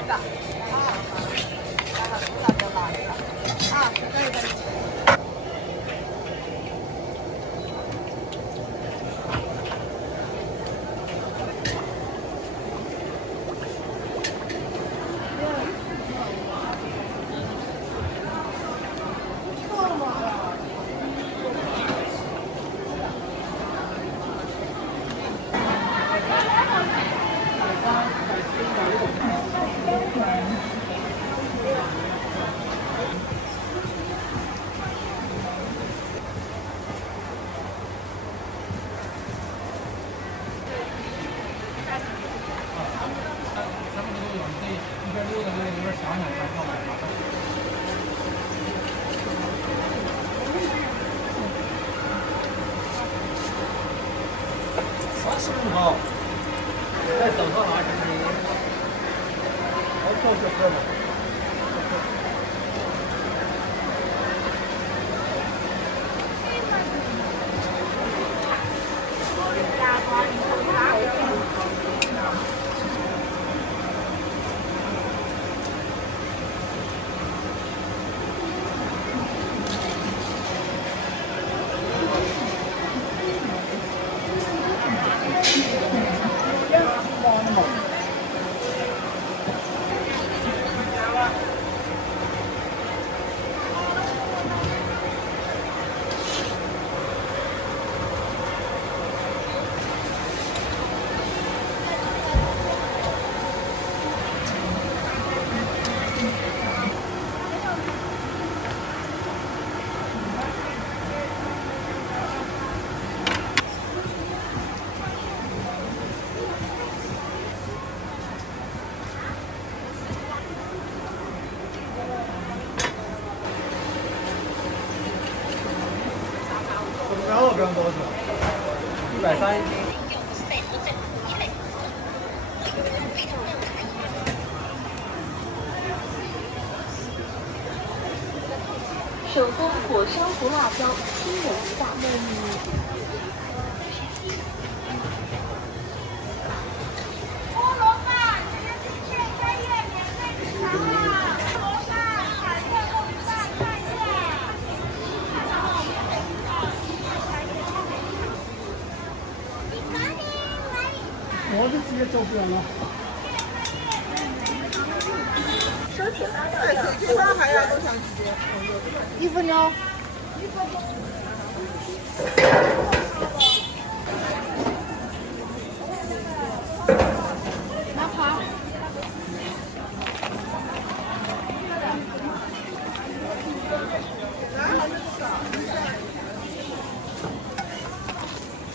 个。啊，这个。35号，在手上拿起来，好做就喝嘛。然后不用多少？130。手工火烧胡辣椒，清油一大。我就直接走不了了。收钱发票，这包还要多长时间？1分钟。1分钟。拿跑。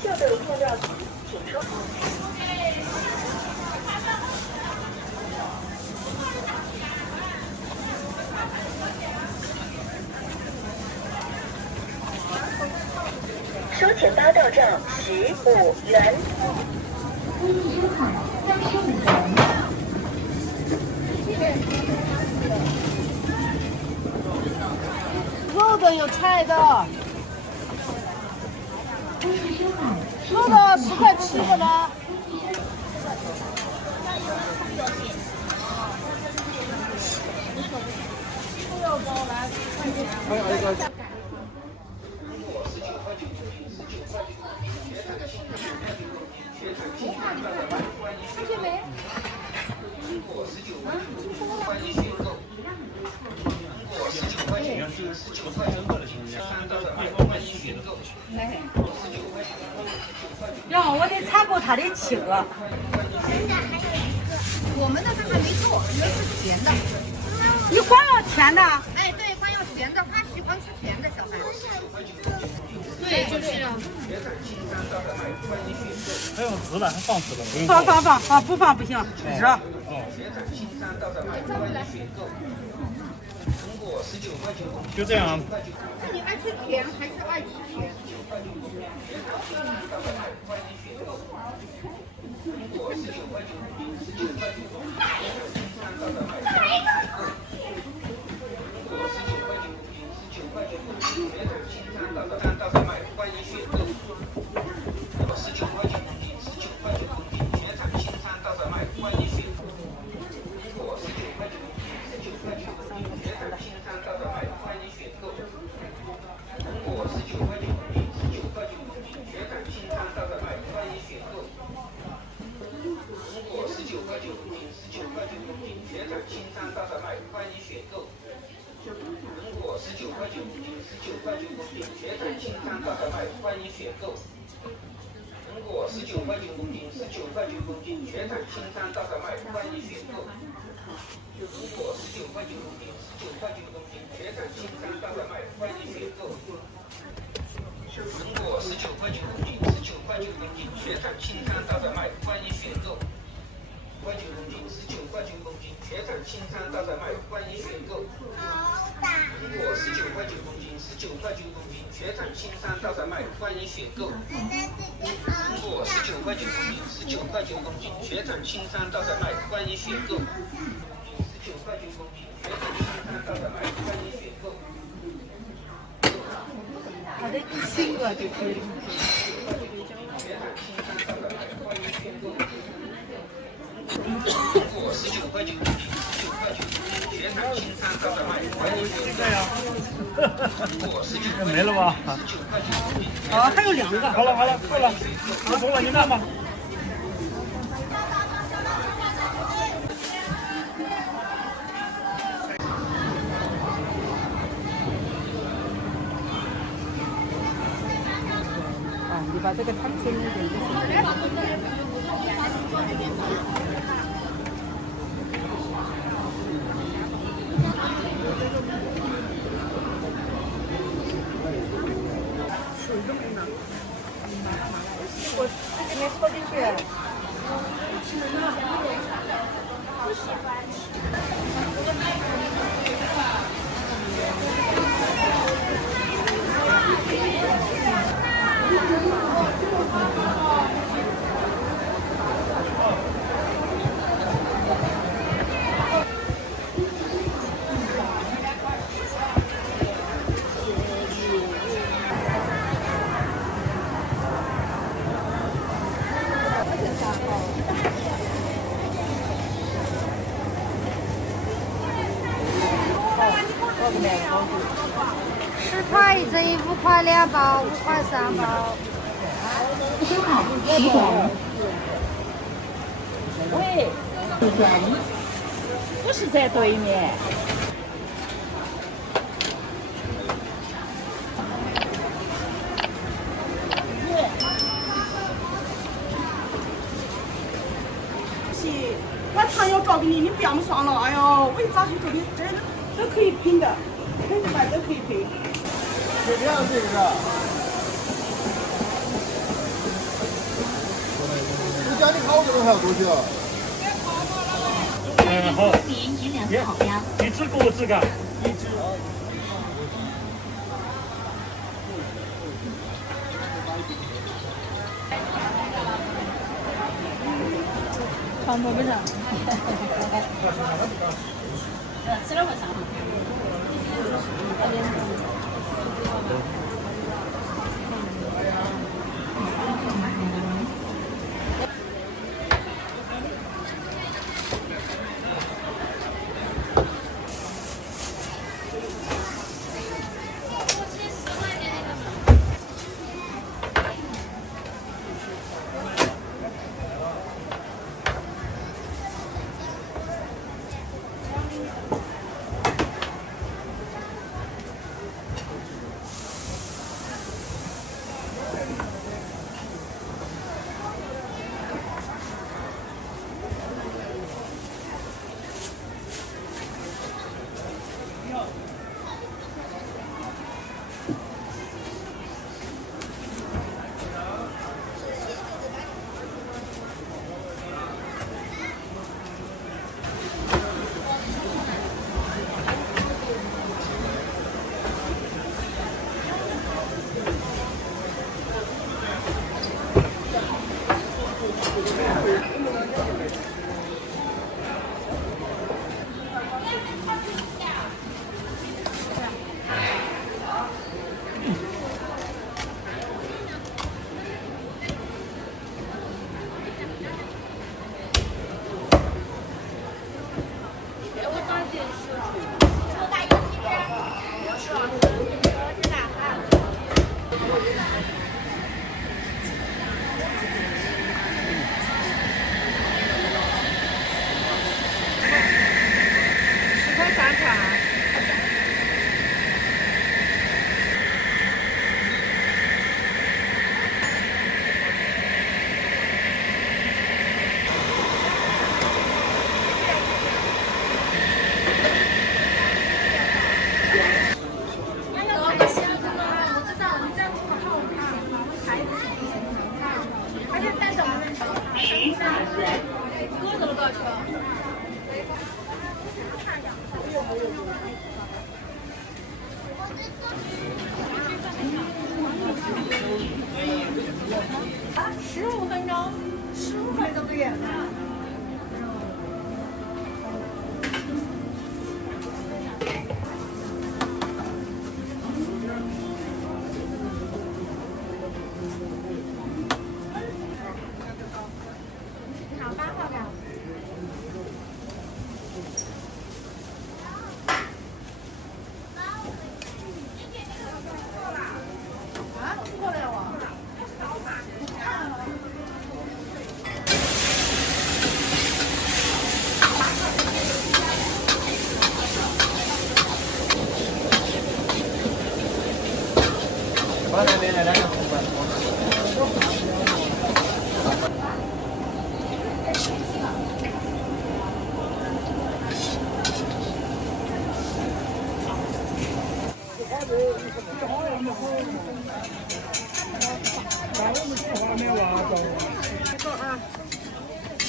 设备用料，请收。收钱包到账15元。欢迎收看招收美人。肉的有菜的。肉的10块7个呢。让我得查过他的企鹅。我们的这还没做，因为是甜的。你光要甜的？哎，对，光要甜的，他喜欢吃甜的小孩。对，就是啊。还用纸了，还放纸了？放，不放不行，纸。就这样。那你爱吃甜还是爱吃咸？ 19块9公斤，全产青山大闸麦，欢迎选购。苹果19块9公斤，19块9公斤，全产青山大闸麦，欢迎选购。苹果19块9公斤，19块9公斤，全产青山大闸麦，欢迎选购。苹果19块9公斤，19块9公斤，全产青山大闸麦，欢迎选购。9公斤，19块9公斤，全产青山大闸麦，欢迎选购。苹果19块9公斤，19块9公斤，全产青山大闸麦，欢迎选购。苹果19块9公斤，19块9公斤，全产青山大闸麦，欢迎选购。19块9公斤，全产青山大闸麦，欢迎选购。它的1个就可以。苹果19块9公斤，19块9公斤，全产青山大闸麦，欢迎选购。苹果19块9没了吧？啊，还有2个。好了，够了，我走了，你拿吧。你把这个汤水一点就是。我这个没戳进去。不喜欢10块1整，5块2包，5块3包。收好10点。喂，不是在对面。我常要找给你，你不要算了。哎呦，我一早就说你这都可以拼的，肯定买都可以拼。是这样子的。你家里烤这个还要多久？好。饮料好标。一只给我这个。一只。长头不长。吃了会上。10块3串。15分钟，15分钟对。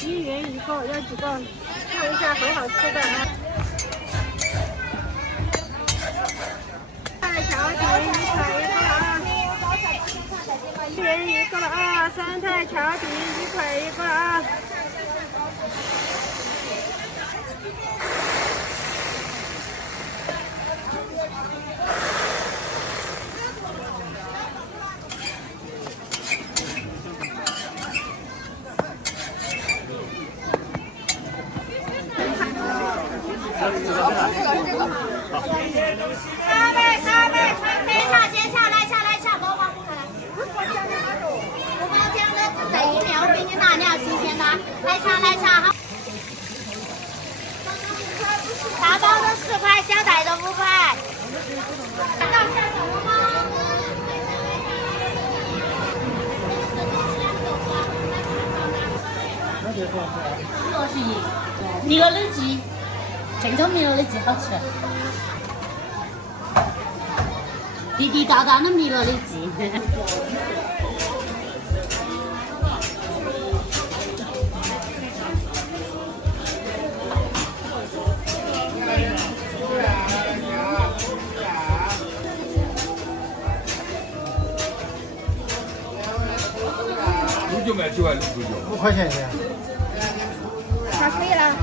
1元1个，要几个？看一下，很好吃的啊。菜条底1块1个啊，1元1个了啊，酸菜条底1块1个啊。大包的10块，小袋的5块。米乐的鸡，郑州米乐的鸡好吃，地地道道的米乐的鸡。就卖9万699，5块钱一件。它可以了。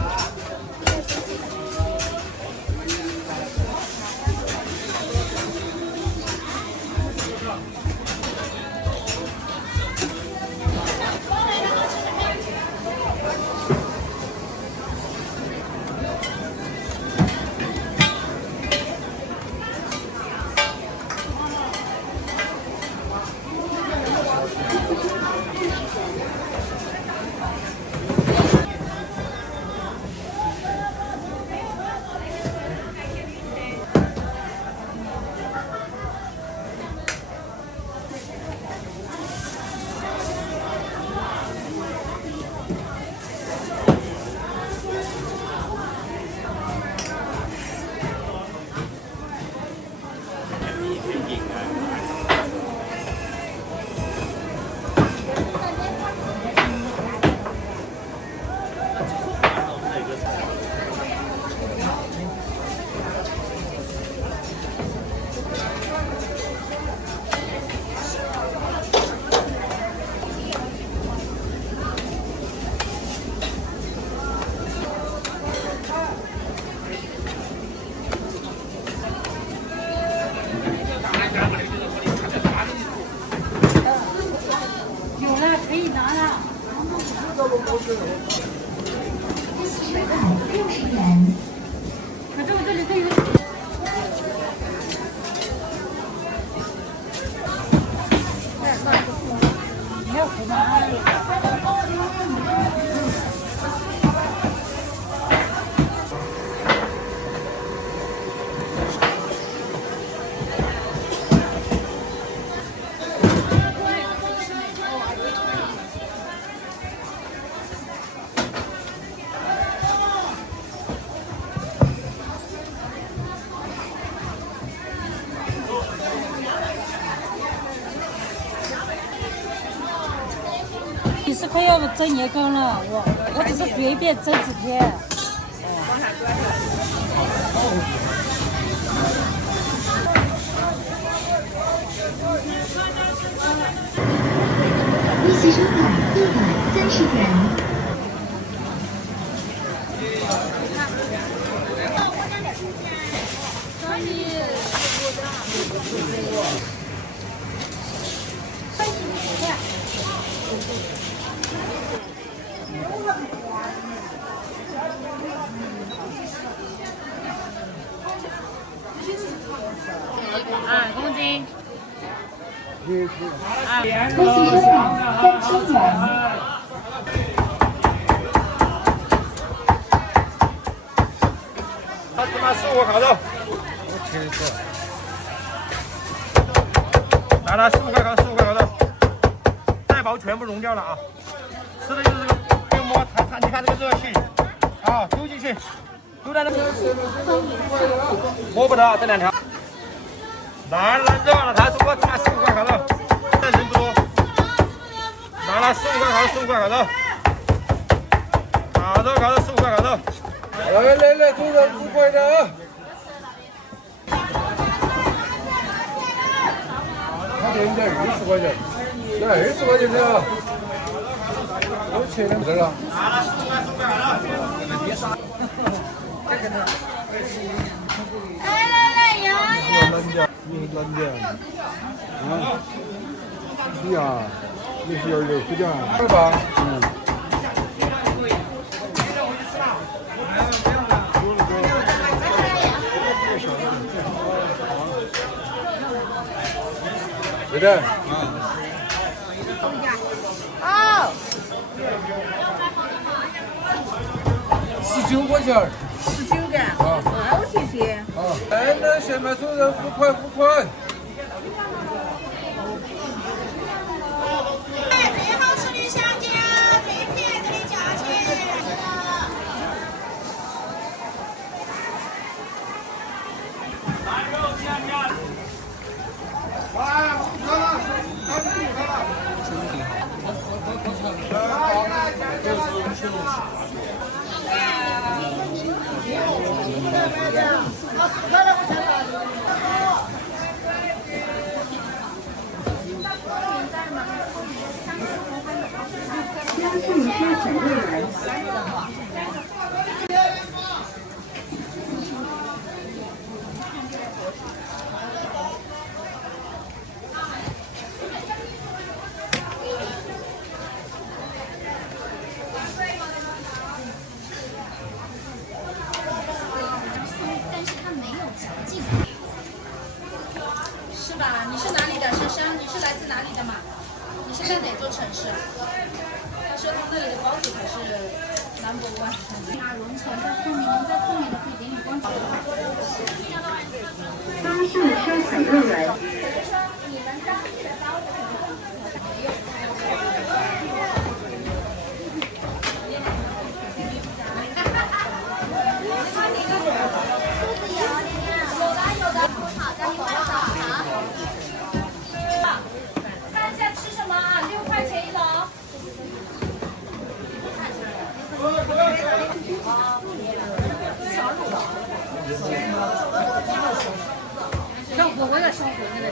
可是我这里都有。没有回答。20块要整年糕了，我只是随便整几天。30元。2公斤。不行，30元。他只买15块烤肉。来15块烤肉，带包全部融掉了啊！吃的就是这个摸，你看这个热气啊，丢进去，丢在那边。摸不到这2条。来热了，他说我只买15块烤肉，人不多。来15块烤肉，烤肉15块烤肉。来，猪肉5块的啊！他给你点20块钱，来20块钱的啊！我切2这了。来，洋洋。你冷点啊！你呀，你是要6块钱，200。对的。哦。19块钱。19个。啊。好谢谢。啊。那先买猪肉5块。最好吃的香蕉，最便宜的价钱。江苏车粉肉丸。但是它没有直径。是吧？你是哪里的？珊珊，你是来自哪里的嘛？你是在哪座城市？他说他那里的包子才是 No.1。马蓉前在后面，您在后面的可以给你光脚。江苏车粉肉丸。看一下吃什么啊？6块钱1笼。小火锅要小火锅的，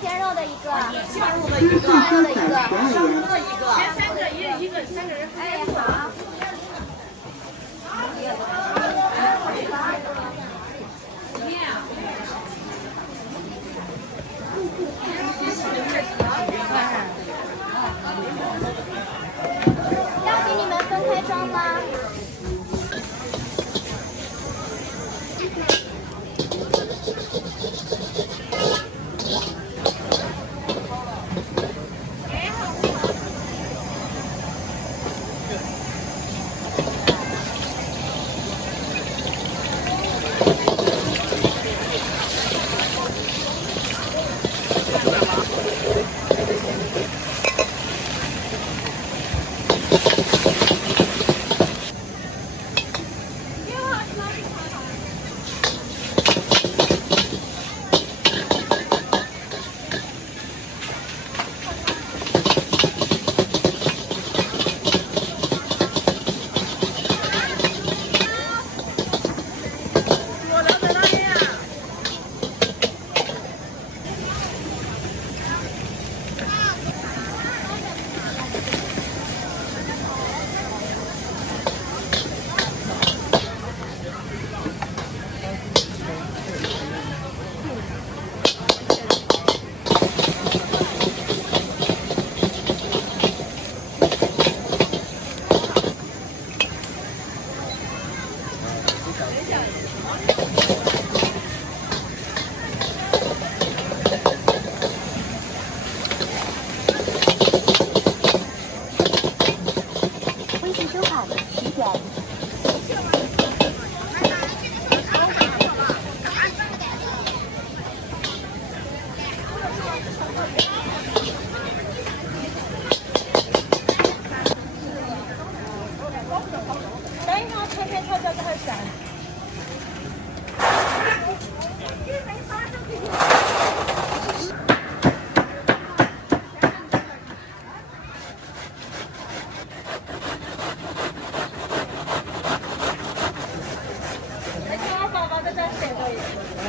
鲜肉的一个，鲜肉的一个，鲜肉的一个，小肉的一个，先3个，一个3个人。哎，好。要给你们分开装吗？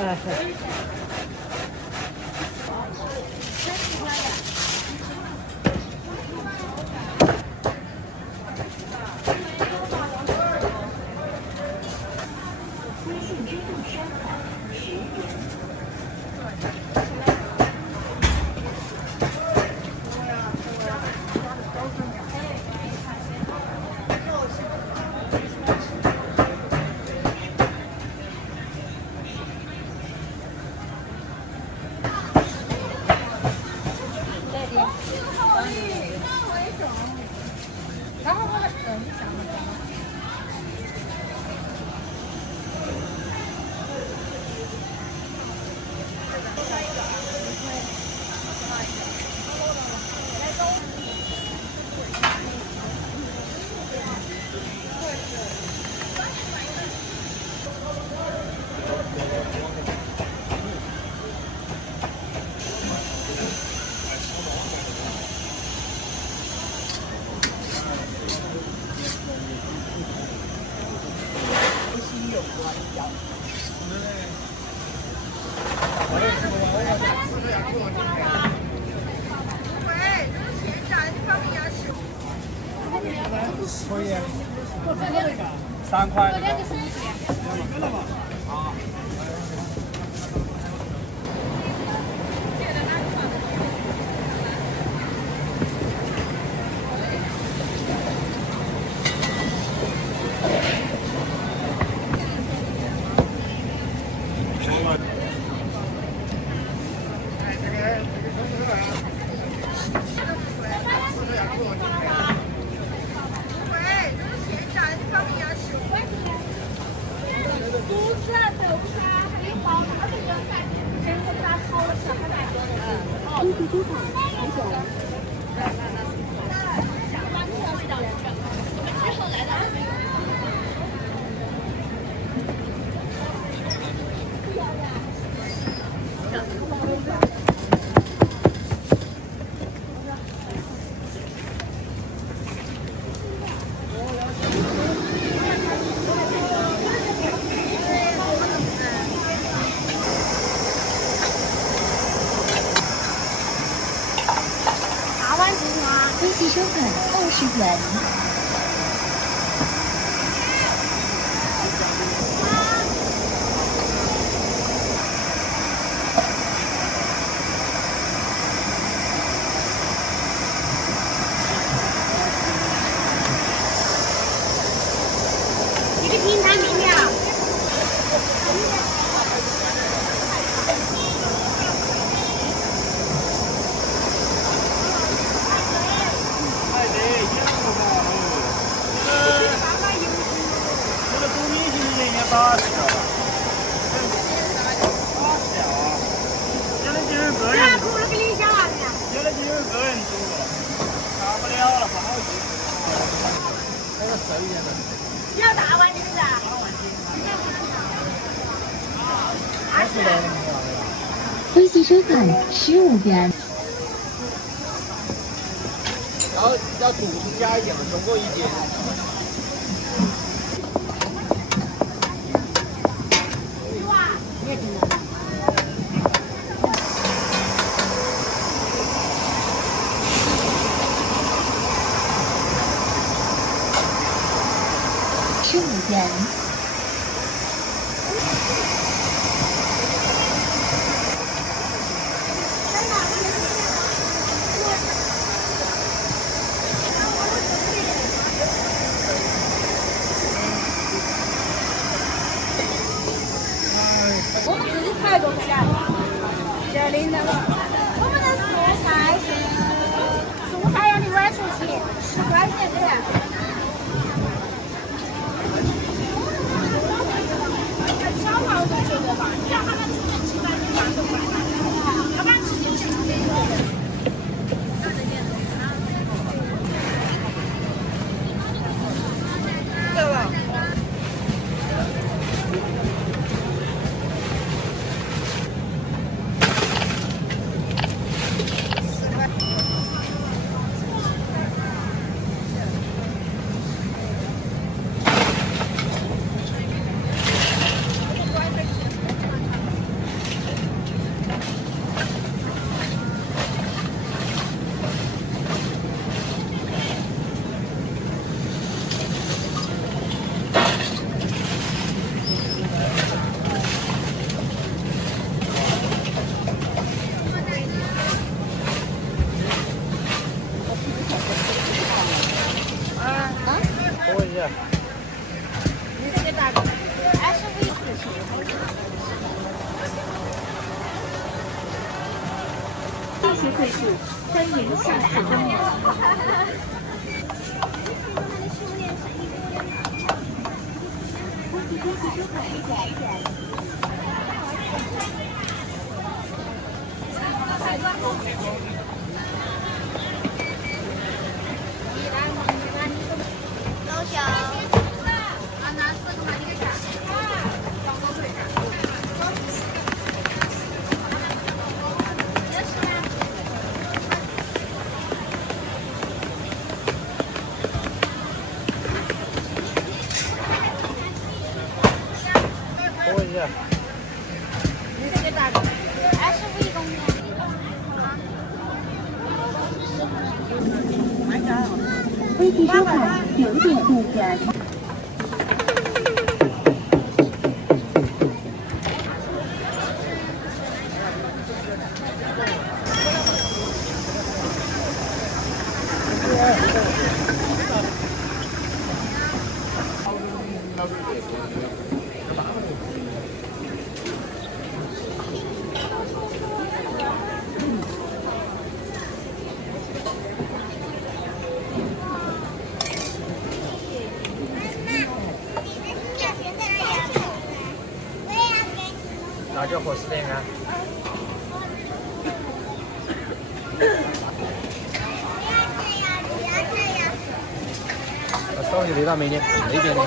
可以，3块那个。飞机收款20元。一个平摊明了。要大碗的是吧？20元。飞机收款15元。然后要肚中加一件，中国一件。15元。我们自己抬多少钱？这里那个，我们的素菜要你碗出去10块钱的。小号都觉得吧，你让他们直接吃饭，你饭都快了，要不然直接吃这个。对吧？谢贵妇，欢迎下次光临。老乡，拿4个买一个价。多一些。这个大的，25一公斤。微信收款9点入园。辣椒合适点啊。手就对到没的，那边的。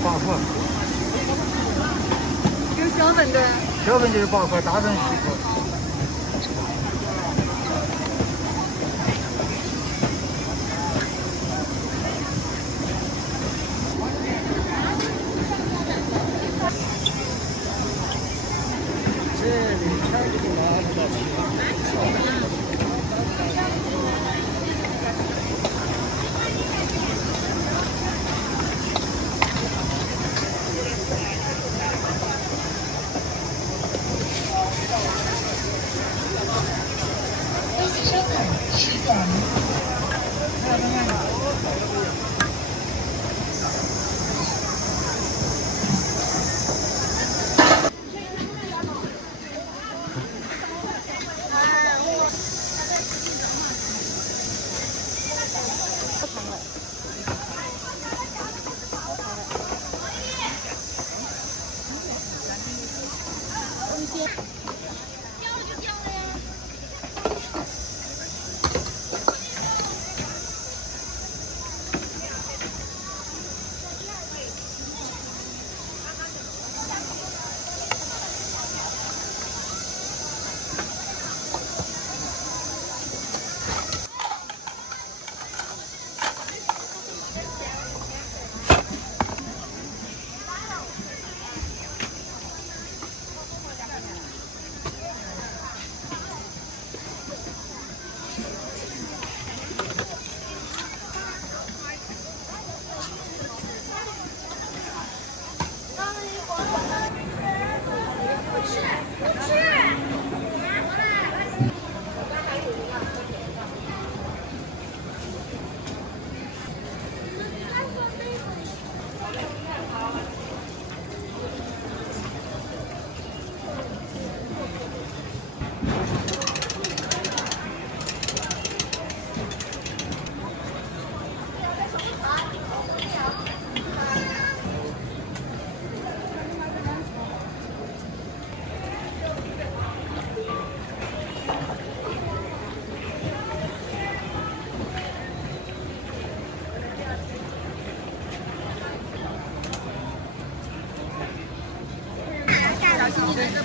8块。有小份的。小份就是8块，大份10块。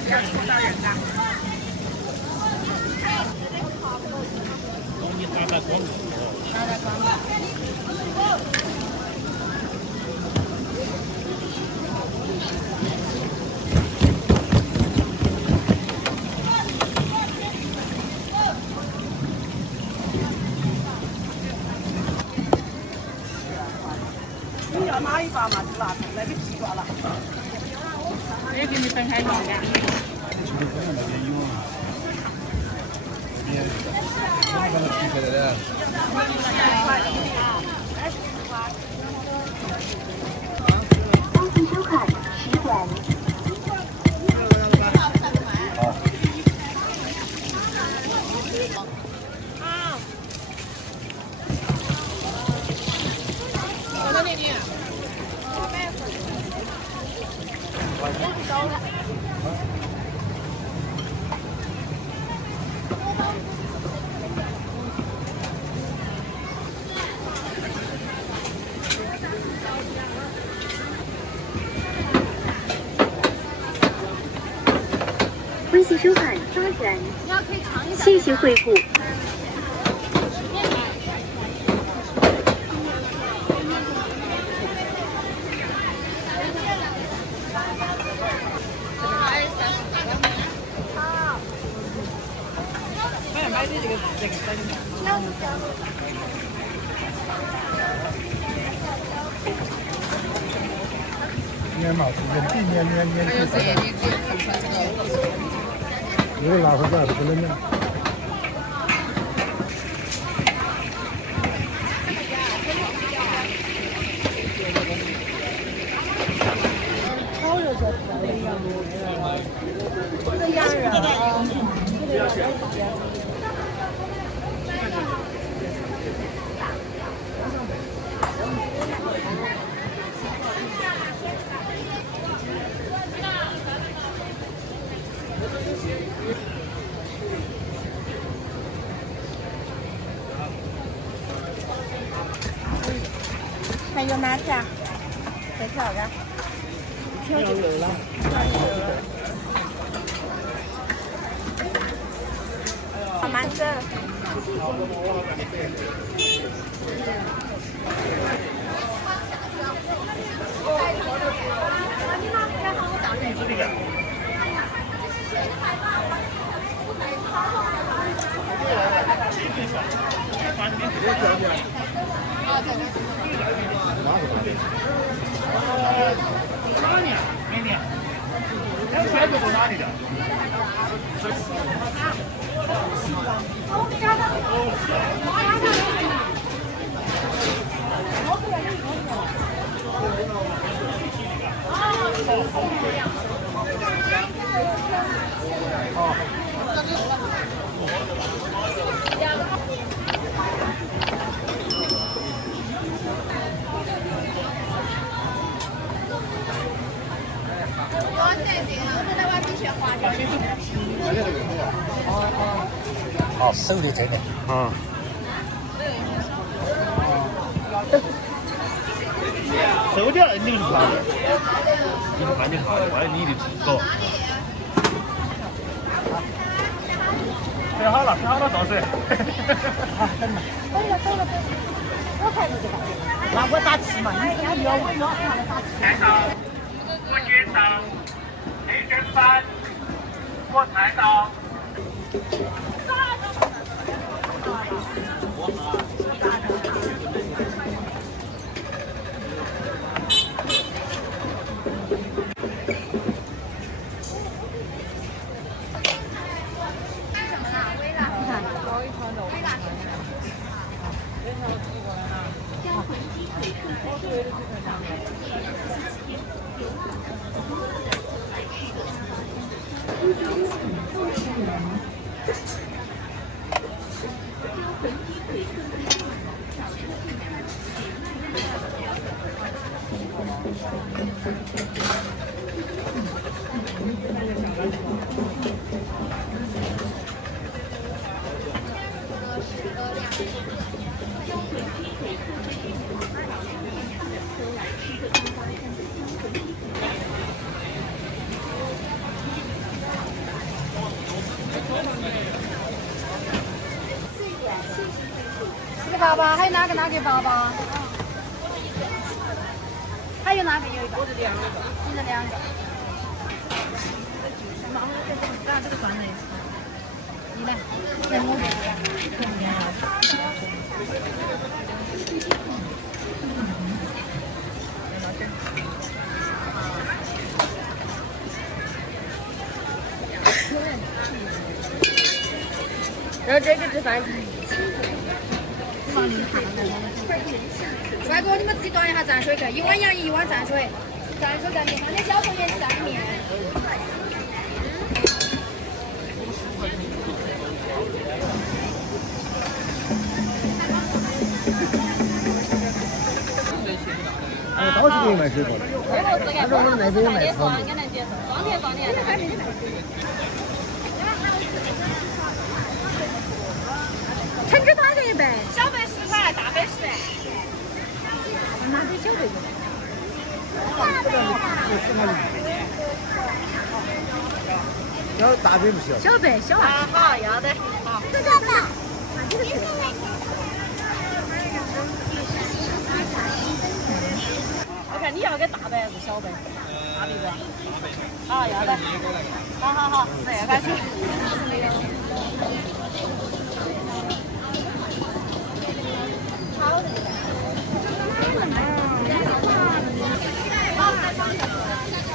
不要戳到人的。你打打光。打打光。你要哪一把嘛就拿出那个鸡爪了。也给你分开一下。恭喜收看10点。我的弟弟。恭喜收看8元，谢谢惠顾。年嘛，是年。还有这个，你看穿这个。这个拿回来不能呢。烤肉这不一样，这个羊肉啊，这个羊肉。还有哪条？这条的。条就够了。慢走。哪里啊？明年，两千多哪里的？好，手的这个。啊。手掉你就是怕的，你是怕你怕的，万一你的走。拍好了，到时。走了，我才不知道。那我打气嘛，你要我打气。菜刀，我剪刀，黑砧板，我菜刀。粑粑，还有哪个粑粑？还有哪个？有一个。我这两个。你这两个。那这个算的。你来，在我这边。这个吃饭。帅哥，你们自己端一下蘸水去，一碗洋芋，一碗蘸水，蘸水蘸面，那小朋友蘸面。到处给卖水果。这个我们那边卖草。应该能接受，双甜双甜。橙汁多少钱一杯？小杯10块，大杯10。哪杯小杯？要大杯不行。小杯小啊，好，要得。好。这个吧。我看你要个大杯还是小杯？大杯子。好，要得。好，这个去。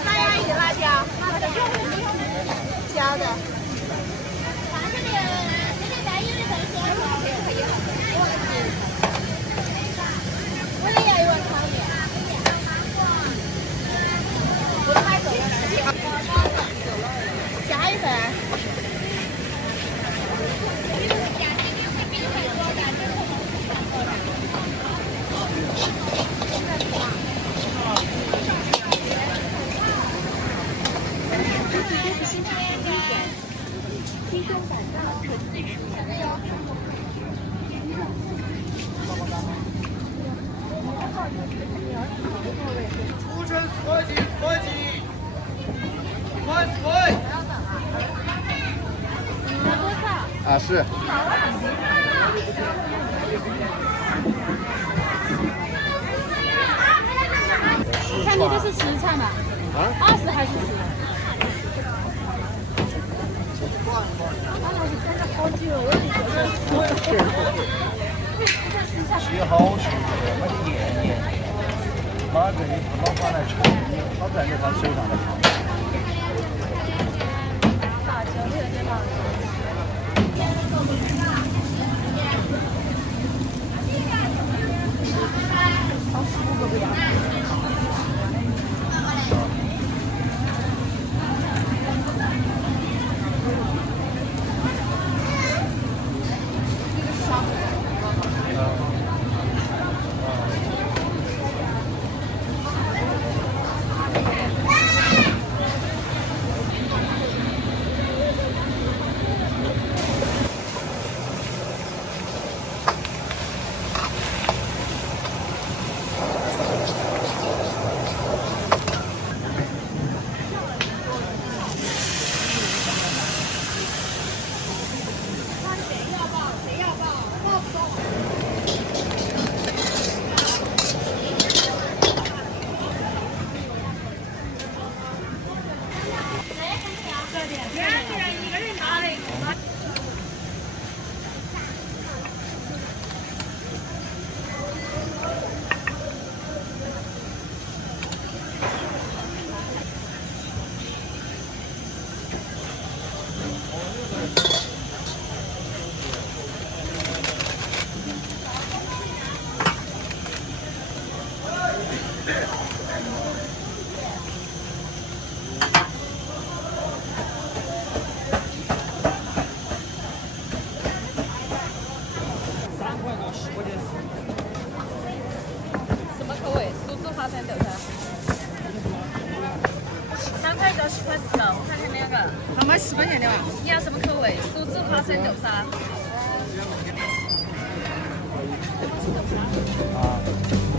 辣呀，一辣椒，椒的。我也要一碗炒面。加一份。出城4块钱，4块钱，4块。啊，是。看你这是实菜嘛？20还是10？切好吃，那么甜甜，拿着你老板来尝，他站在他手上来尝。什么口味？酥子花生豆沙。3块到10块10了，我看看2个。好吗？10块钱的吧。你要什么口味？酥子花生豆沙。啊。